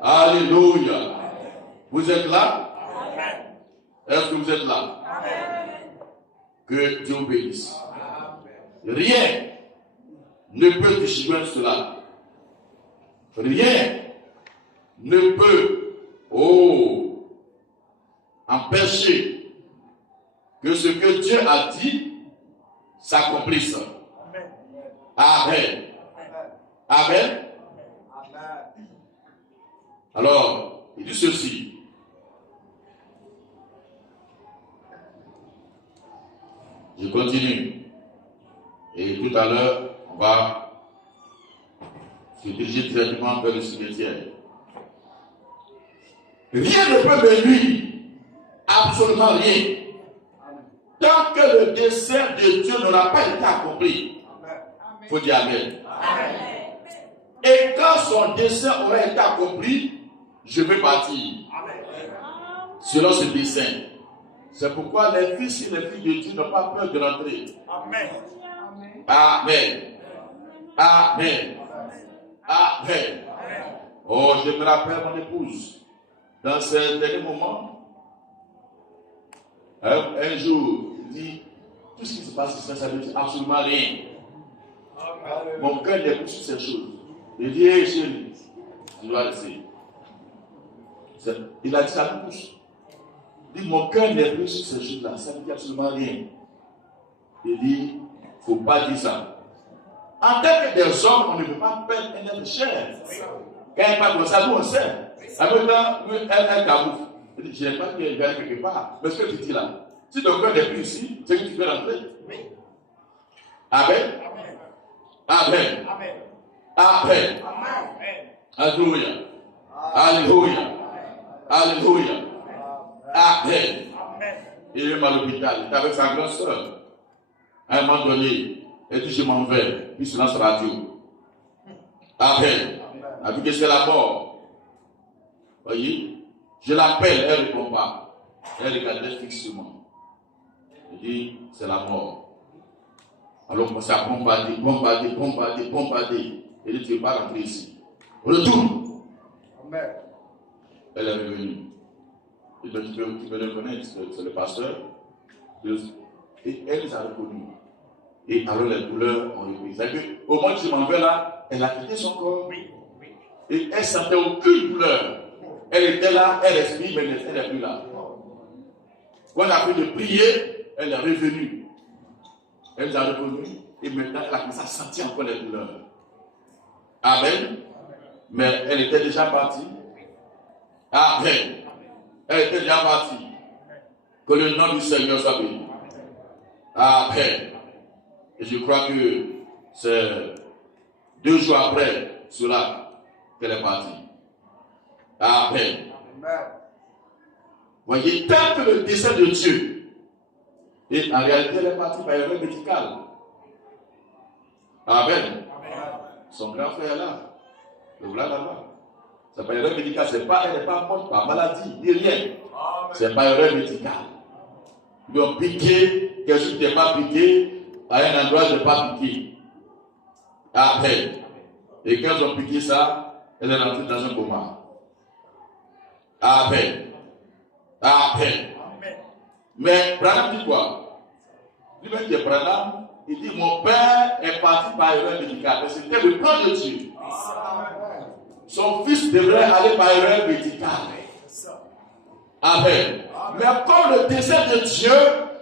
Alléluia. Vous êtes là? Est-ce que vous êtes là? Que Dieu vous bénisse. Rien ne peut déchirer cela. Rien ne peut empêcher que ce que Dieu a dit s'accomplisse. Amen. Amen. Alors, il dit ceci. Je continue. Et tout à l'heure, on va se diriger directement vers le cimetière. Rien ne peut me nuire. Absolument rien. Tant que le dessein de Dieu n'aura pas été accompli. Il faut dire Amen. Amen. Et quand son dessein aura été accompli, je vais partir. Amen. Selon ce dessein. C'est pourquoi les fils et les filles de Dieu n'ont pas peur de rentrer. Amen. Amen. Amen. Amen. Oh, je me rappelle mon épouse. Dans ces derniers moments, un jour, il dit, tout ce qui se passe ici, ça ne veut dire absolument rien. Mon cœur n'est plus sur ces choses. Il dit, hé chérie, tu dois laisser. Il a dit ça nous tous. Il dit, mon cœur n'est plus sur ces choses-là, ça ne veut dire absolument rien. Il dit, il ne faut pas dire ça. En tant que des hommes, on ne peut pas perdre un être cher. Quand il parle comme ça, nous on sait. Avec un camoufle. Il dit, je n'ai pas qu'il y ait quelque part. Mais ce que tu dis là, si ton cœur n'est plus ici, c'est que tu peux rentrer. Amen. Amen. Amen. Alléluia. Alléluia. Alléluia. Amen. Il est mal à l'hôpital. Il est avec sa grande soeur. À un moment donné, elle dit, je m'en vais. Puis se lance la radio. Amen. A vu que c'est la mort. Voyez, je l'appelle, elle ne répond pas. Elle regardait fixement. Elle dit, c'est la mort. Alors on commence à bombarder. Elle dit, tu ne veux pas rentrer ici. Retourne. Amen. Elle est revenue. Et donc, tu peux le connaître, c'est le pasteur. Et elle les a reconnus. Et alors les douleurs ont repris. C'est-à-dire qu'au moment où je m'en vais là, elle a quitté son corps. Et elle ne sentait aucune douleur. Elle était là, elle respirait, mais elle n'est plus là. Quand elle a pris de prier, elle est revenue. Elle les a reconnus. Et maintenant, elle a commencé à sentir encore les douleurs. Amen. Mais elle était déjà partie. Amen. Elle était déjà partie. Que le nom du Seigneur soit béni. Amen. Et je crois que c'est 2 jours après cela qu'elle est partie. Amen. Voyez, tant que le dessein de Dieu, et en réalité, elle est partie par erreur médicale. Amen. Son grand frère est là. Le voilà là-bas. C'est pas erreur médicale. Elle n'est pas morte par maladie, ni rien. C'est pas erreur médicale. Ils lui ont piqué, quelque chose qui n'est pas piqué, à un endroit qui n'est pas piqué. Amen. Et quand ils ont piqué ça, elle est rentrée dans un coma. Amen. Amen. Mais Branham dit quoi? Lui-même qui est Branham, il dit mon père est parti par erreur médicale. Mais c'était le plan de Dieu. Son fils devrait aller par erreur médicale. Amen. Mais comme le dessein de Dieu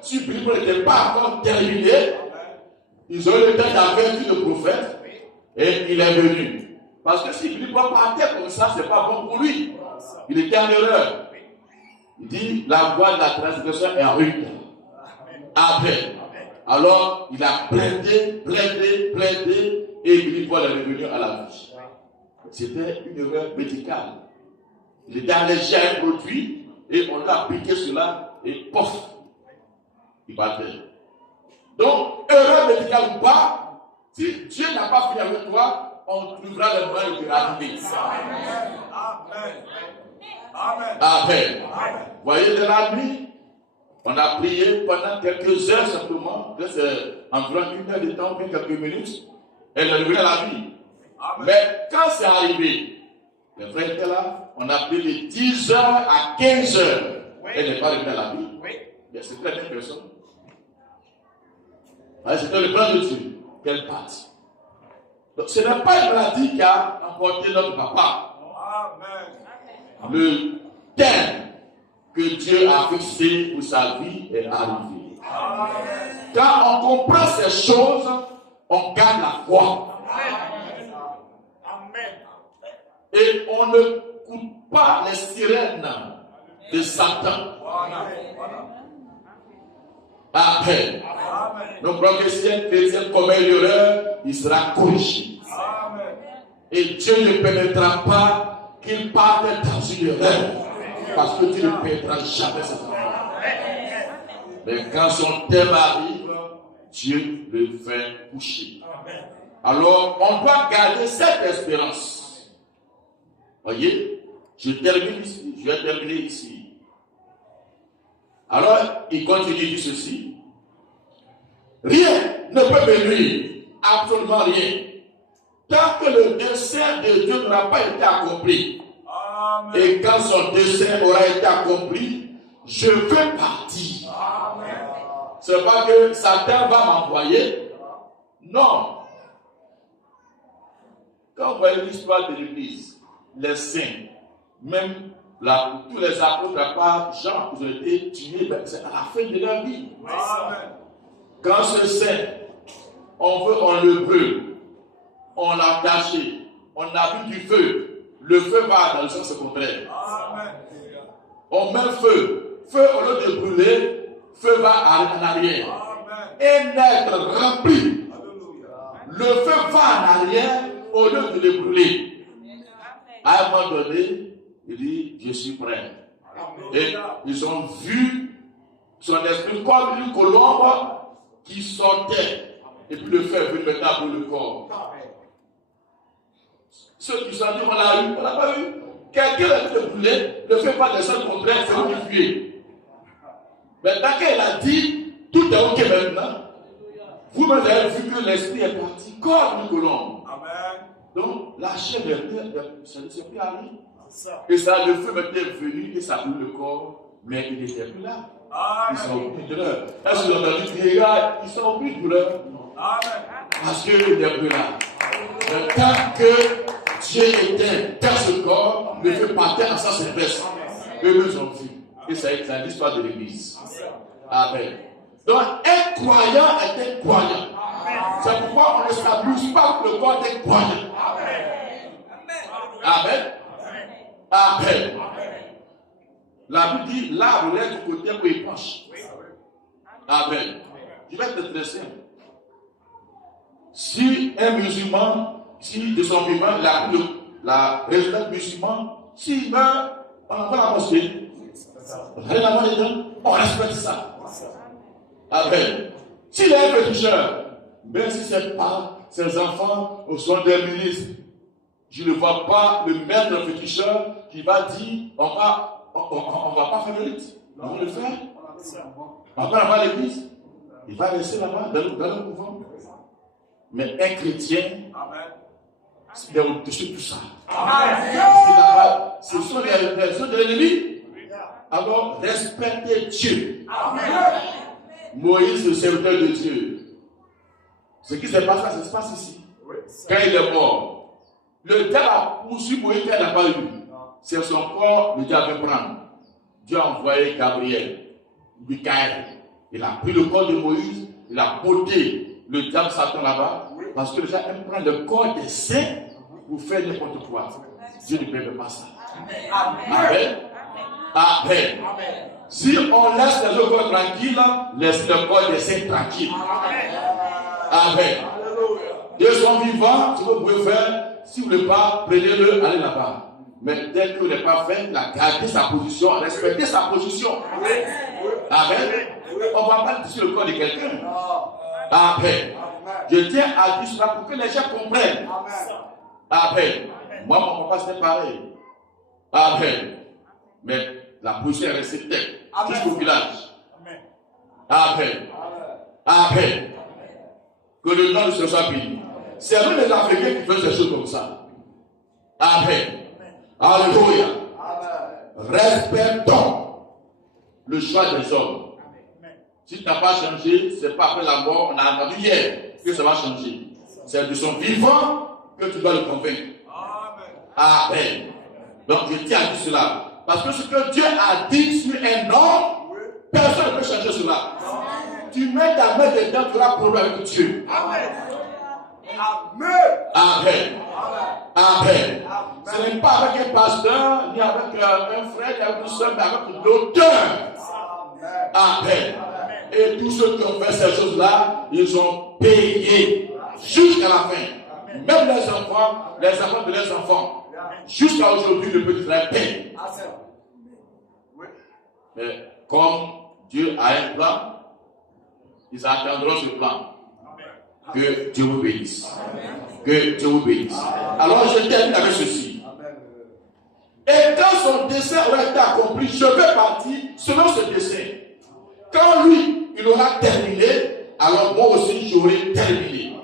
sur Bible n'était pas encore terminé, ils ont eu le temps d'avertir le prophète et il est venu. Parce que si Bible partait comme ça, ce n'est pas bon pour lui. Il était en erreur. Il dit la voie de la transgression est rude. Amen. Alors il a plaidé et Bible est revenu à la vie. C'était une erreur médicale. Il était allergique à un produit et on l'a appliqué cela et pof, il battait. Donc, erreur médicale ou pas, si Dieu n'a pas fini avec toi, on trouvera le moyen de ramener. Amen. Amen. Voyez, de la nuit, on a prié pendant quelques heures simplement, environ 1 heure de temps, puis quelques minutes, elle est revenue à la vie. Mais quand c'est arrivé, les frères étaient là, on a prié de 10 heures à 15 heures. Elle n'est pas revenue à la vie. Mais c'était la même personne. C'était le plan de Dieu qu'elle parte. Donc ce n'est pas une maladie qui a emporté notre papa. Le thème que Dieu a fixé pour sa vie est arrivé. Quand on comprend ces choses, on garde la foi. Et on ne coûte pas les sirènes de Satan. Amen. Donc, quand chrétien commet l'erreur, il sera corrigé. Et Dieu ne permettra pas qu'il parte dans une erreur. Parce que Dieu ne perdra jamais ses enfants. Mais quand son thème arrive, Dieu le fait coucher. Alors, on doit garder cette espérance. Voyez, je termine ici, je vais terminer ici. Alors, il continue de dire ceci. Rien ne peut me nuire, absolument rien, tant que le dessein de Dieu n'aura pas été accompli. Amen. Et quand son dessein aura été accompli, je vais partir. Ce n'est pas que Satan va m'envoyer. Non. Quand vous voyez l'histoire de l'Église, les saints, même tous les apôtres, à part Jean, ils ont été tués, c'est à la fin de leur vie. Amen. Quand ce saint, on le brûle, on l'a caché, on a mis du feu, le feu va dans le sens contraire. Amen. On met feu, au lieu de brûler, feu va en arrière. Amen. Et n'être rempli. Le feu va en arrière au lieu de le brûler. À un moment donné, il dit, je suis prêt. Et ils ont vu son esprit comme une colombe qui sortait. Et puis le feu est venu maintenant pour le corps. Ceux qui sont dit, on l'a eu, on l'a pas eu. Quelqu'un a été brûlé, le feu va descendre contraire, c'est lui qui fuit. Maintenant qu'il a dit, tout est ok maintenant. Vous-même avez vu que l'esprit est parti comme une colombe. Amen. Donc, la chair de terre, ça ne s'est plus allé. Et ça, le feu était venu et ça brûle le corps, mais il n'était plus là. Ils sont au plus de l'heure. Est-ce que vous avez dit crier, ils sont au plus de l'heure? Parce qu'il n'est plus là. Mais tant que Dieu était dans ce corps, le feu partait en sa surface. Eux nous ont vu. Et c'est l'histoire de l'Église. Amen. Donc, un croyant est un croyant. C'est pourquoi on ne s'abuse pas que le corps des croyants. Amen. La Bible dit, l'arbre est du côté où il penche. Amen. Je vais être très simple. Si un musulman, si de son vivant, il a pris la résultat musulman, s'il meurt, on envoie la mosquée. On respecte ça. Amen. S'il est un féticheur, même si ses enfants sont des ministres, je ne vois pas le maître féticheur qui va dire on va pas faire le rite. On va le faire. On va avoir l'église. Il va rester là-bas dans le couvent. Mais un chrétien, c'est au-dessus de tout ça. Ce sont les personnes de l'ennemi. Alors, respectez Dieu. Moïse, le serviteur de Dieu. Ce qui se passe là, ça se passe ici. Quand il est mort, le diable a poursuivi Moïse qu'il n'a pas eu. C'est son corps, le diable veut prendre. Dieu a envoyé Gabriel, Michael. Il a pris le corps de Moïse, il a porté le diable Satan là-bas, parce que les gens aiment prendre le corps des saints pour faire n'importe quoi. Dieu ne permet pas ça. Amen. Amen. Si on laisse les autres corps tranquilles, laissez le corps des saints tranquille. Amen. Dieu sont vivants, ce que vous pouvez faire, si vous ne voulez pas, prenez-le, allez là-bas. Mais dès que vous n'avez pas fait, gardez sa position, respectez sa position. Amen. On ne va pas toucher le corps de quelqu'un. Amen. Je tiens à dire cela pour que les gens comprennent. Amen. Moi, mon papa, c'était pareil. Amen. Mais la position est restée telle jusqu'au village. Amen. Amen. Que le nom de ce soit béni. C'est même les Africains qui font des choses comme ça. Amen. Alléluia. Respectons le choix des hommes. Si tu n'as pas changé, ce n'est pas après la mort, on a entendu hier que ça va changer. C'est de son vivant que tu dois le convaincre. Amen. Donc je tiens à dire cela. Parce que ce que Dieu a dit sur un homme, personne ne peut changer cela. Tu mets ta main dedans, tu auras problème avec Dieu. Amen. Amen. Amen. Ce n'est pas avec un pasteur, ni avec un frère, ni avec une soeur, mais avec l'auteur. Amen. Et tous ceux qui ont fait ces choses-là, ils ont payé jusqu'à la fin. Même les enfants de leurs enfants, jusqu'à aujourd'hui, le petit frère paye. Mais comme Dieu a un plan, ils attendront ce plan. Que Dieu vous bénisse. Que Dieu vous bénisse. Alors je termine avec ceci. Et quand son dessein aura été accompli, je vais partir selon ce dessein. Quand lui, il aura terminé, alors moi aussi j'aurai terminé.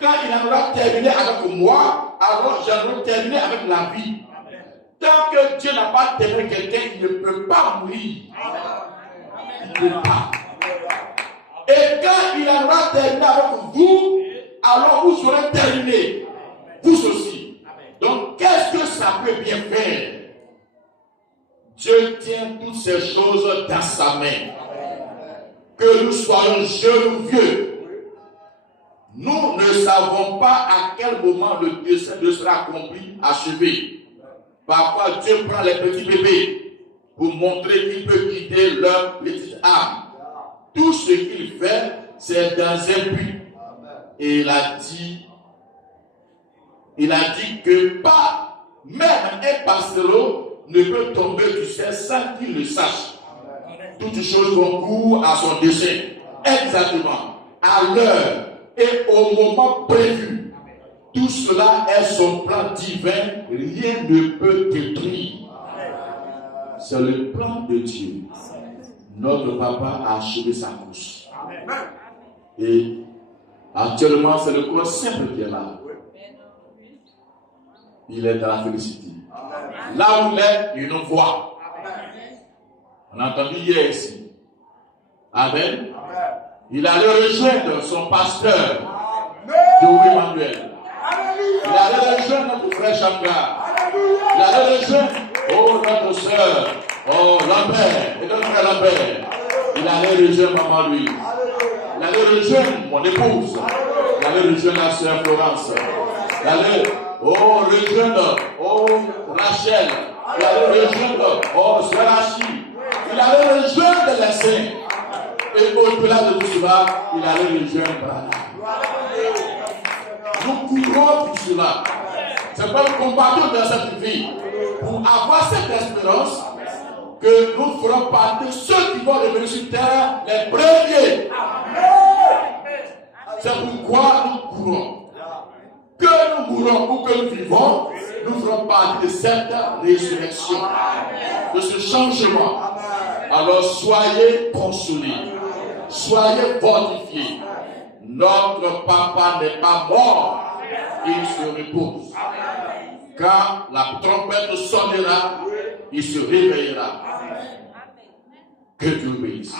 Quand il en aura terminé avec moi, alors j'en aurai terminé avec la vie. Tant que Dieu n'a pas terminé quelqu'un, il ne peut pas mourir. Il ne peut pas. Et quand il en aura terminé avec vous, alors vous serez terminé. Vous aussi. Donc, qu'est-ce que ça peut bien faire? Dieu tient toutes ces choses dans sa main. Que nous soyons jeunes ou vieux, nous ne savons pas à quel moment le dessein sera accompli, achevé. Parfois, Dieu prend les petits bébés pour montrer qu'il peut guider leur petite âme. Tout ce qu'il fait, c'est dans un but. Et il a dit que pas même un passereau ne peut tomber du ciel sans qu'il le sache. Toutes choses concourent à son dessein. Exactement. À l'heure et au moment prévu. Tout cela est son plan divin. Rien ne peut détruire. C'est le plan de Dieu. Notre papa a achevé sa course. Et actuellement, c'est le corps simple qui est là. Il est dans la félicité. Là où il est, il nous voit. On a entendu hier ici. Amen. Il allait rejoindre son pasteur, Louis Emmanuel. Il allait rejoindre notre frère Changa. Il allait rejoindre, notre soeur, Lambert, et notre frère Lambert. Il allait rejoindre maman Louise. Il allait rejoindre mon épouse. Il allait rejoindre la soeur Florence. Il allait rejoindre Rachel. Il allait rejoindre, il allait rejoindre les saints. Et au-delà de tout cela, il allait rejoindre Branham. Nous courons pour cela. C'est pas le combat dans cette vie. Pour avoir cette espérance, que nous ferons partie de ceux qui vont revenir sur terre, les premiers. C'est pourquoi nous courons. Que nous mourons ou que nous vivons, nous ferons partie de cette résurrection, de ce changement. Alors soyez consolés, soyez fortifiés. Notre papa n'est pas mort, il se repose. Quand la trompette sonnera, il se réveillera. Que Dieu bénisse.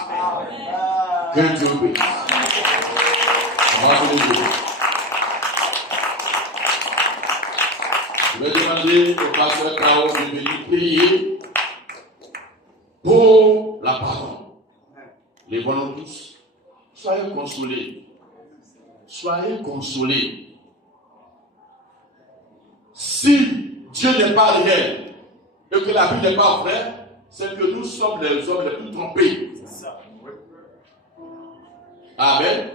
Que Dieu bénisse. Je vais demander au pasteur Kao de venir prier pour la parole. Lèvons-nous tous. Soyez consolés. Soyez consolés. Si Dieu n'est pas réel et que la Bible n'est pas vraie, c'est que nous sommes les hommes les plus trompés. Amen.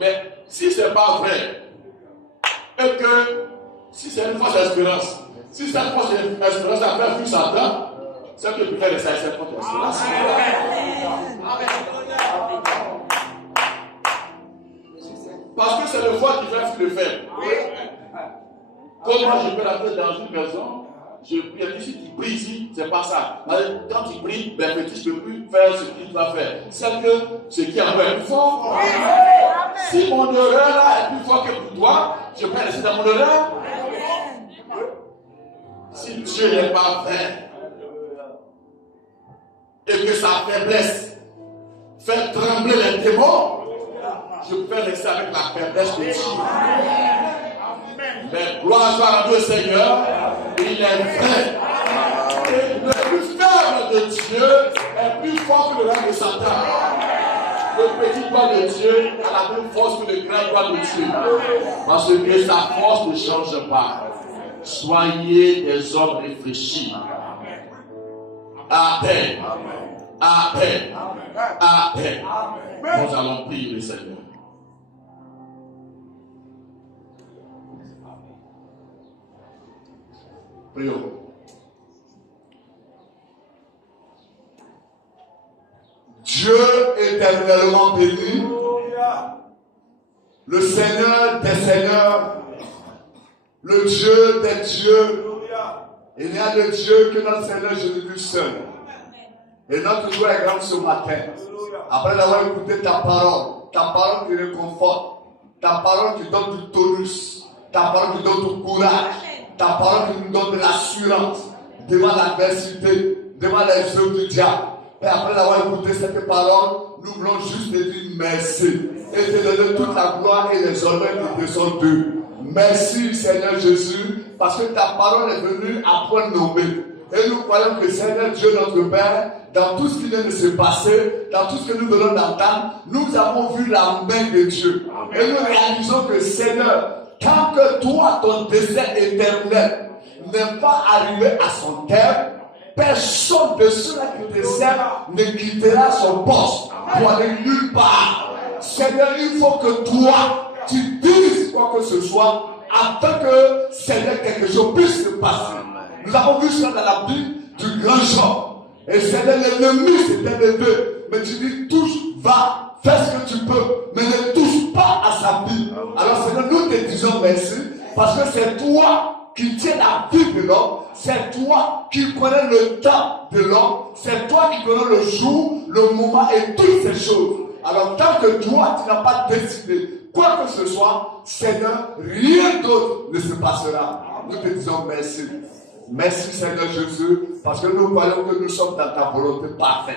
Mais si ce n'est pas vrai, et que si c'est une fausse espérance, si cette fausse espérance a fait fuir Satan, c'est que peut-être c'est cette fausse espérance. Parce que c'est le foi qui fait fuir le faible. Comment je peux rentrer dans une maison, je prie, si tu pries ici, c'est pas ça. Quand tu pries, ben petit, je ne peux plus faire ce qu'il doit faire. C'est que ce qui est en moi est plus fort. Si mon erreur là est plus fort que pour toi, je peux rester dans mon erreur. Si Dieu n'est pas vrai et que sa faiblesse fait trembler les démons, je peux rester avec la faiblesse de Dieu. Mais gloire soit rendue au Seigneur, il est vrai. Et le plus faible de Dieu est plus fort que le reste de Satan. Le petit doigt de Dieu a la même force que le grand doigt de Dieu. Parce que sa force ne change pas. Soyez des hommes réfléchis. Amen. Amen. Amen. Nous allons prier le Seigneur. Prions. Dieu éternellement béni, le Seigneur des Seigneurs, le Dieu des dieux. Il n'y a de Dieu que notre Seigneur Jésus-Christ seul. Et notre joie est grande ce matin. Après avoir écouté ta parole qui réconforte, ta parole qui donne du tonus, ta parole qui donne du courage, ta parole qui nous donne de l'assurance devant l'adversité, devant les œuvres du diable. Et après avoir écouté cette parole, nous voulons juste te dire merci et te donner toute la gloire et les honneurs qui te sont dus. Merci Seigneur Jésus, parce que ta parole est venue à point nommé. Et nous croyons que Seigneur Dieu notre Père, dans tout ce qui vient de se passer, dans tout ce que nous venons d'entendre, nous avons vu la main de Dieu. Et nous réalisons que Seigneur, tant que toi, ton dessein éternel n'est pas arrivé à son terme, personne de ceux-là qui te servent ne quittera son poste pour aller nulle part. Seigneur, il faut que toi, tu dises quoi que ce soit afin que, Seigneur, quelque chose puisse se passer. Nous avons vu ça dans la Bible du grand Jean. Et Seigneur, l'ennemi c'était les deux. Mais tu dis, touche, va, fais ce que tu peux, mais ne touche pas à sa vie. Alors Seigneur, nous te disons merci, parce que c'est toi qui tiens la vie de l'homme, c'est toi qui connais le temps de l'homme, c'est toi qui connais le jour, le moment et toutes ces choses. Alors tant que toi, tu n'as pas décidé quoi que ce soit, Seigneur, rien d'autre ne se passera. Nous te disons merci. Merci Seigneur Jésus, parce que nous croyons que nous sommes dans ta volonté parfaite.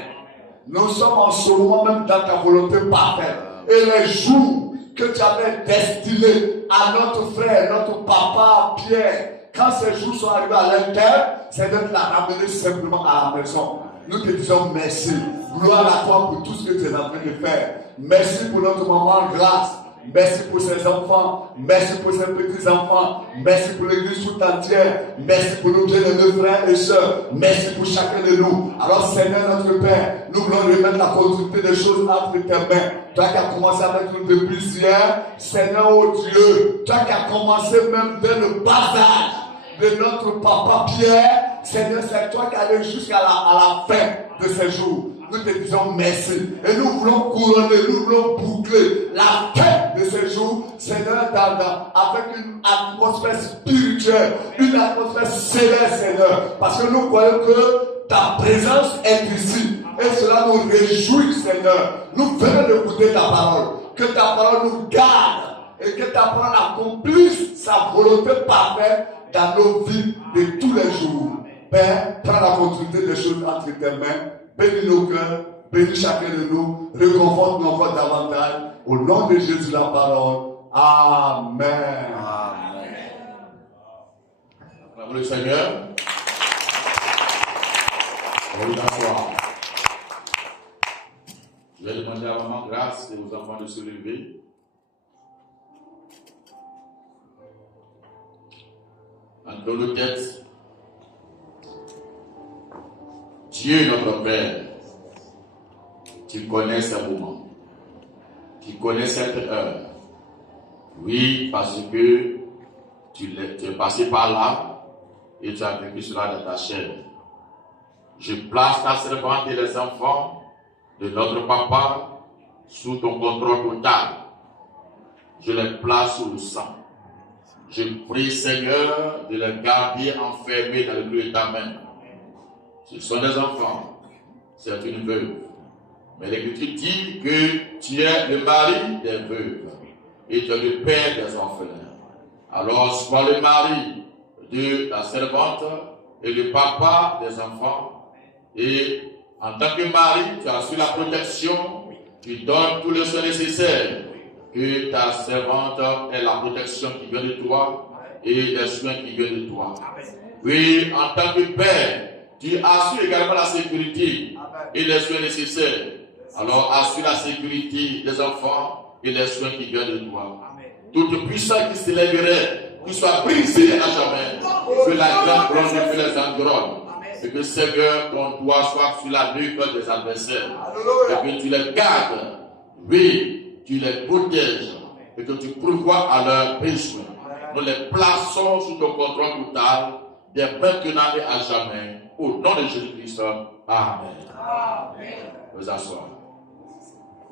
Nous sommes en ce moment même dans ta volonté parfaite. Et les jours que tu avais destinés à notre frère, notre papa Pierre, quand ces jours sont arrivés à l'intérieur, c'est de la ramener simplement à la maison. Nous te disons merci. Gloire à toi pour tout ce que tu es en train de faire. Merci pour notre maman Grâce. Merci pour ses enfants. Merci pour ses petits-enfants. Merci pour l'église tout entière. Merci pour nos bien-aimés frères et sœurs. Merci pour chacun de nous. Alors, Seigneur notre Père, nous voulons remettre la continuité des choses entre tes mains. Toi qui as commencé avec nous depuis hier, Seigneur, oh Dieu, toi qui as commencé même dès le bas âge de notre papa Pierre, Seigneur, c'est toi qui allais jusqu'à la fin de ces jours. Nous te disons merci. Et nous voulons couronner, nous voulons boucler la fin de ces jours, Seigneur, avec une atmosphère spirituelle, une atmosphère céleste, Seigneur. Parce que nous croyons que ta présence est ici. Et cela nous réjouit, Seigneur. Nous venons d'écouter ta parole. Que ta parole nous garde et que ta parole accomplisse sa volonté parfaite dans nos vies de tous les jours. Père, prends la continuité des choses entre tes mains. Bénis nos cœurs, bénis chacun de nous, réconforte-nous encore davantage. Au nom de Jésus, la parole. Amen. Amen. Acclamons le Seigneur. On va s'asseoir. Je vais demander à maman grâce et aux enfants de se lever. Entre nos têtes. Dieu notre Père, tu connais ces moments, tu connais cette heure. Oui, parce que tu es passé par là et tu as vécu cela dans ta chair. Je place ta servante et les enfants de notre papa sous ton contrôle total. Je les place sous le sang. Je prie, Seigneur, de les garder enfermés dans le creux de ta main. Ce sont des enfants, c'est une veuve. Mais l'Écriture dit que tu es le mari des veuves et tu es le père des orphelins. Alors sois le mari de la servante et le papa des enfants. Et en tant que mari, tu as su la protection, tu donnes tout le soin nécessaire. Que ta servante ait la protection qui vient de toi et les soins qui viennent de toi. Oui, en tant que père, tu assures également la sécurité et les soins nécessaires. Alors assure la sécurité des enfants et les soins qui viennent de toi. Toute puissance qui s'élèverait, qui soit brisée à jamais, que la grande bronze fait les engronnes. Et que Seigneur, ton doigt soit sur la nuque des adversaires. Et que tu les gardes. Oui, tu les protèges. Et que tu pourvois à leurs besoins. Nous les plaçons sous ton contrôle total, dès maintenant et à jamais. Au nom de Jésus-Christ. Amen. Vous asseoir.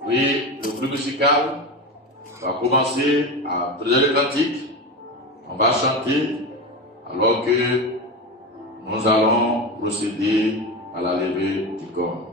Oui, le groupe musical va commencer à donner le cantique. On va chanter alors que nous allons procéder à la levée du corps.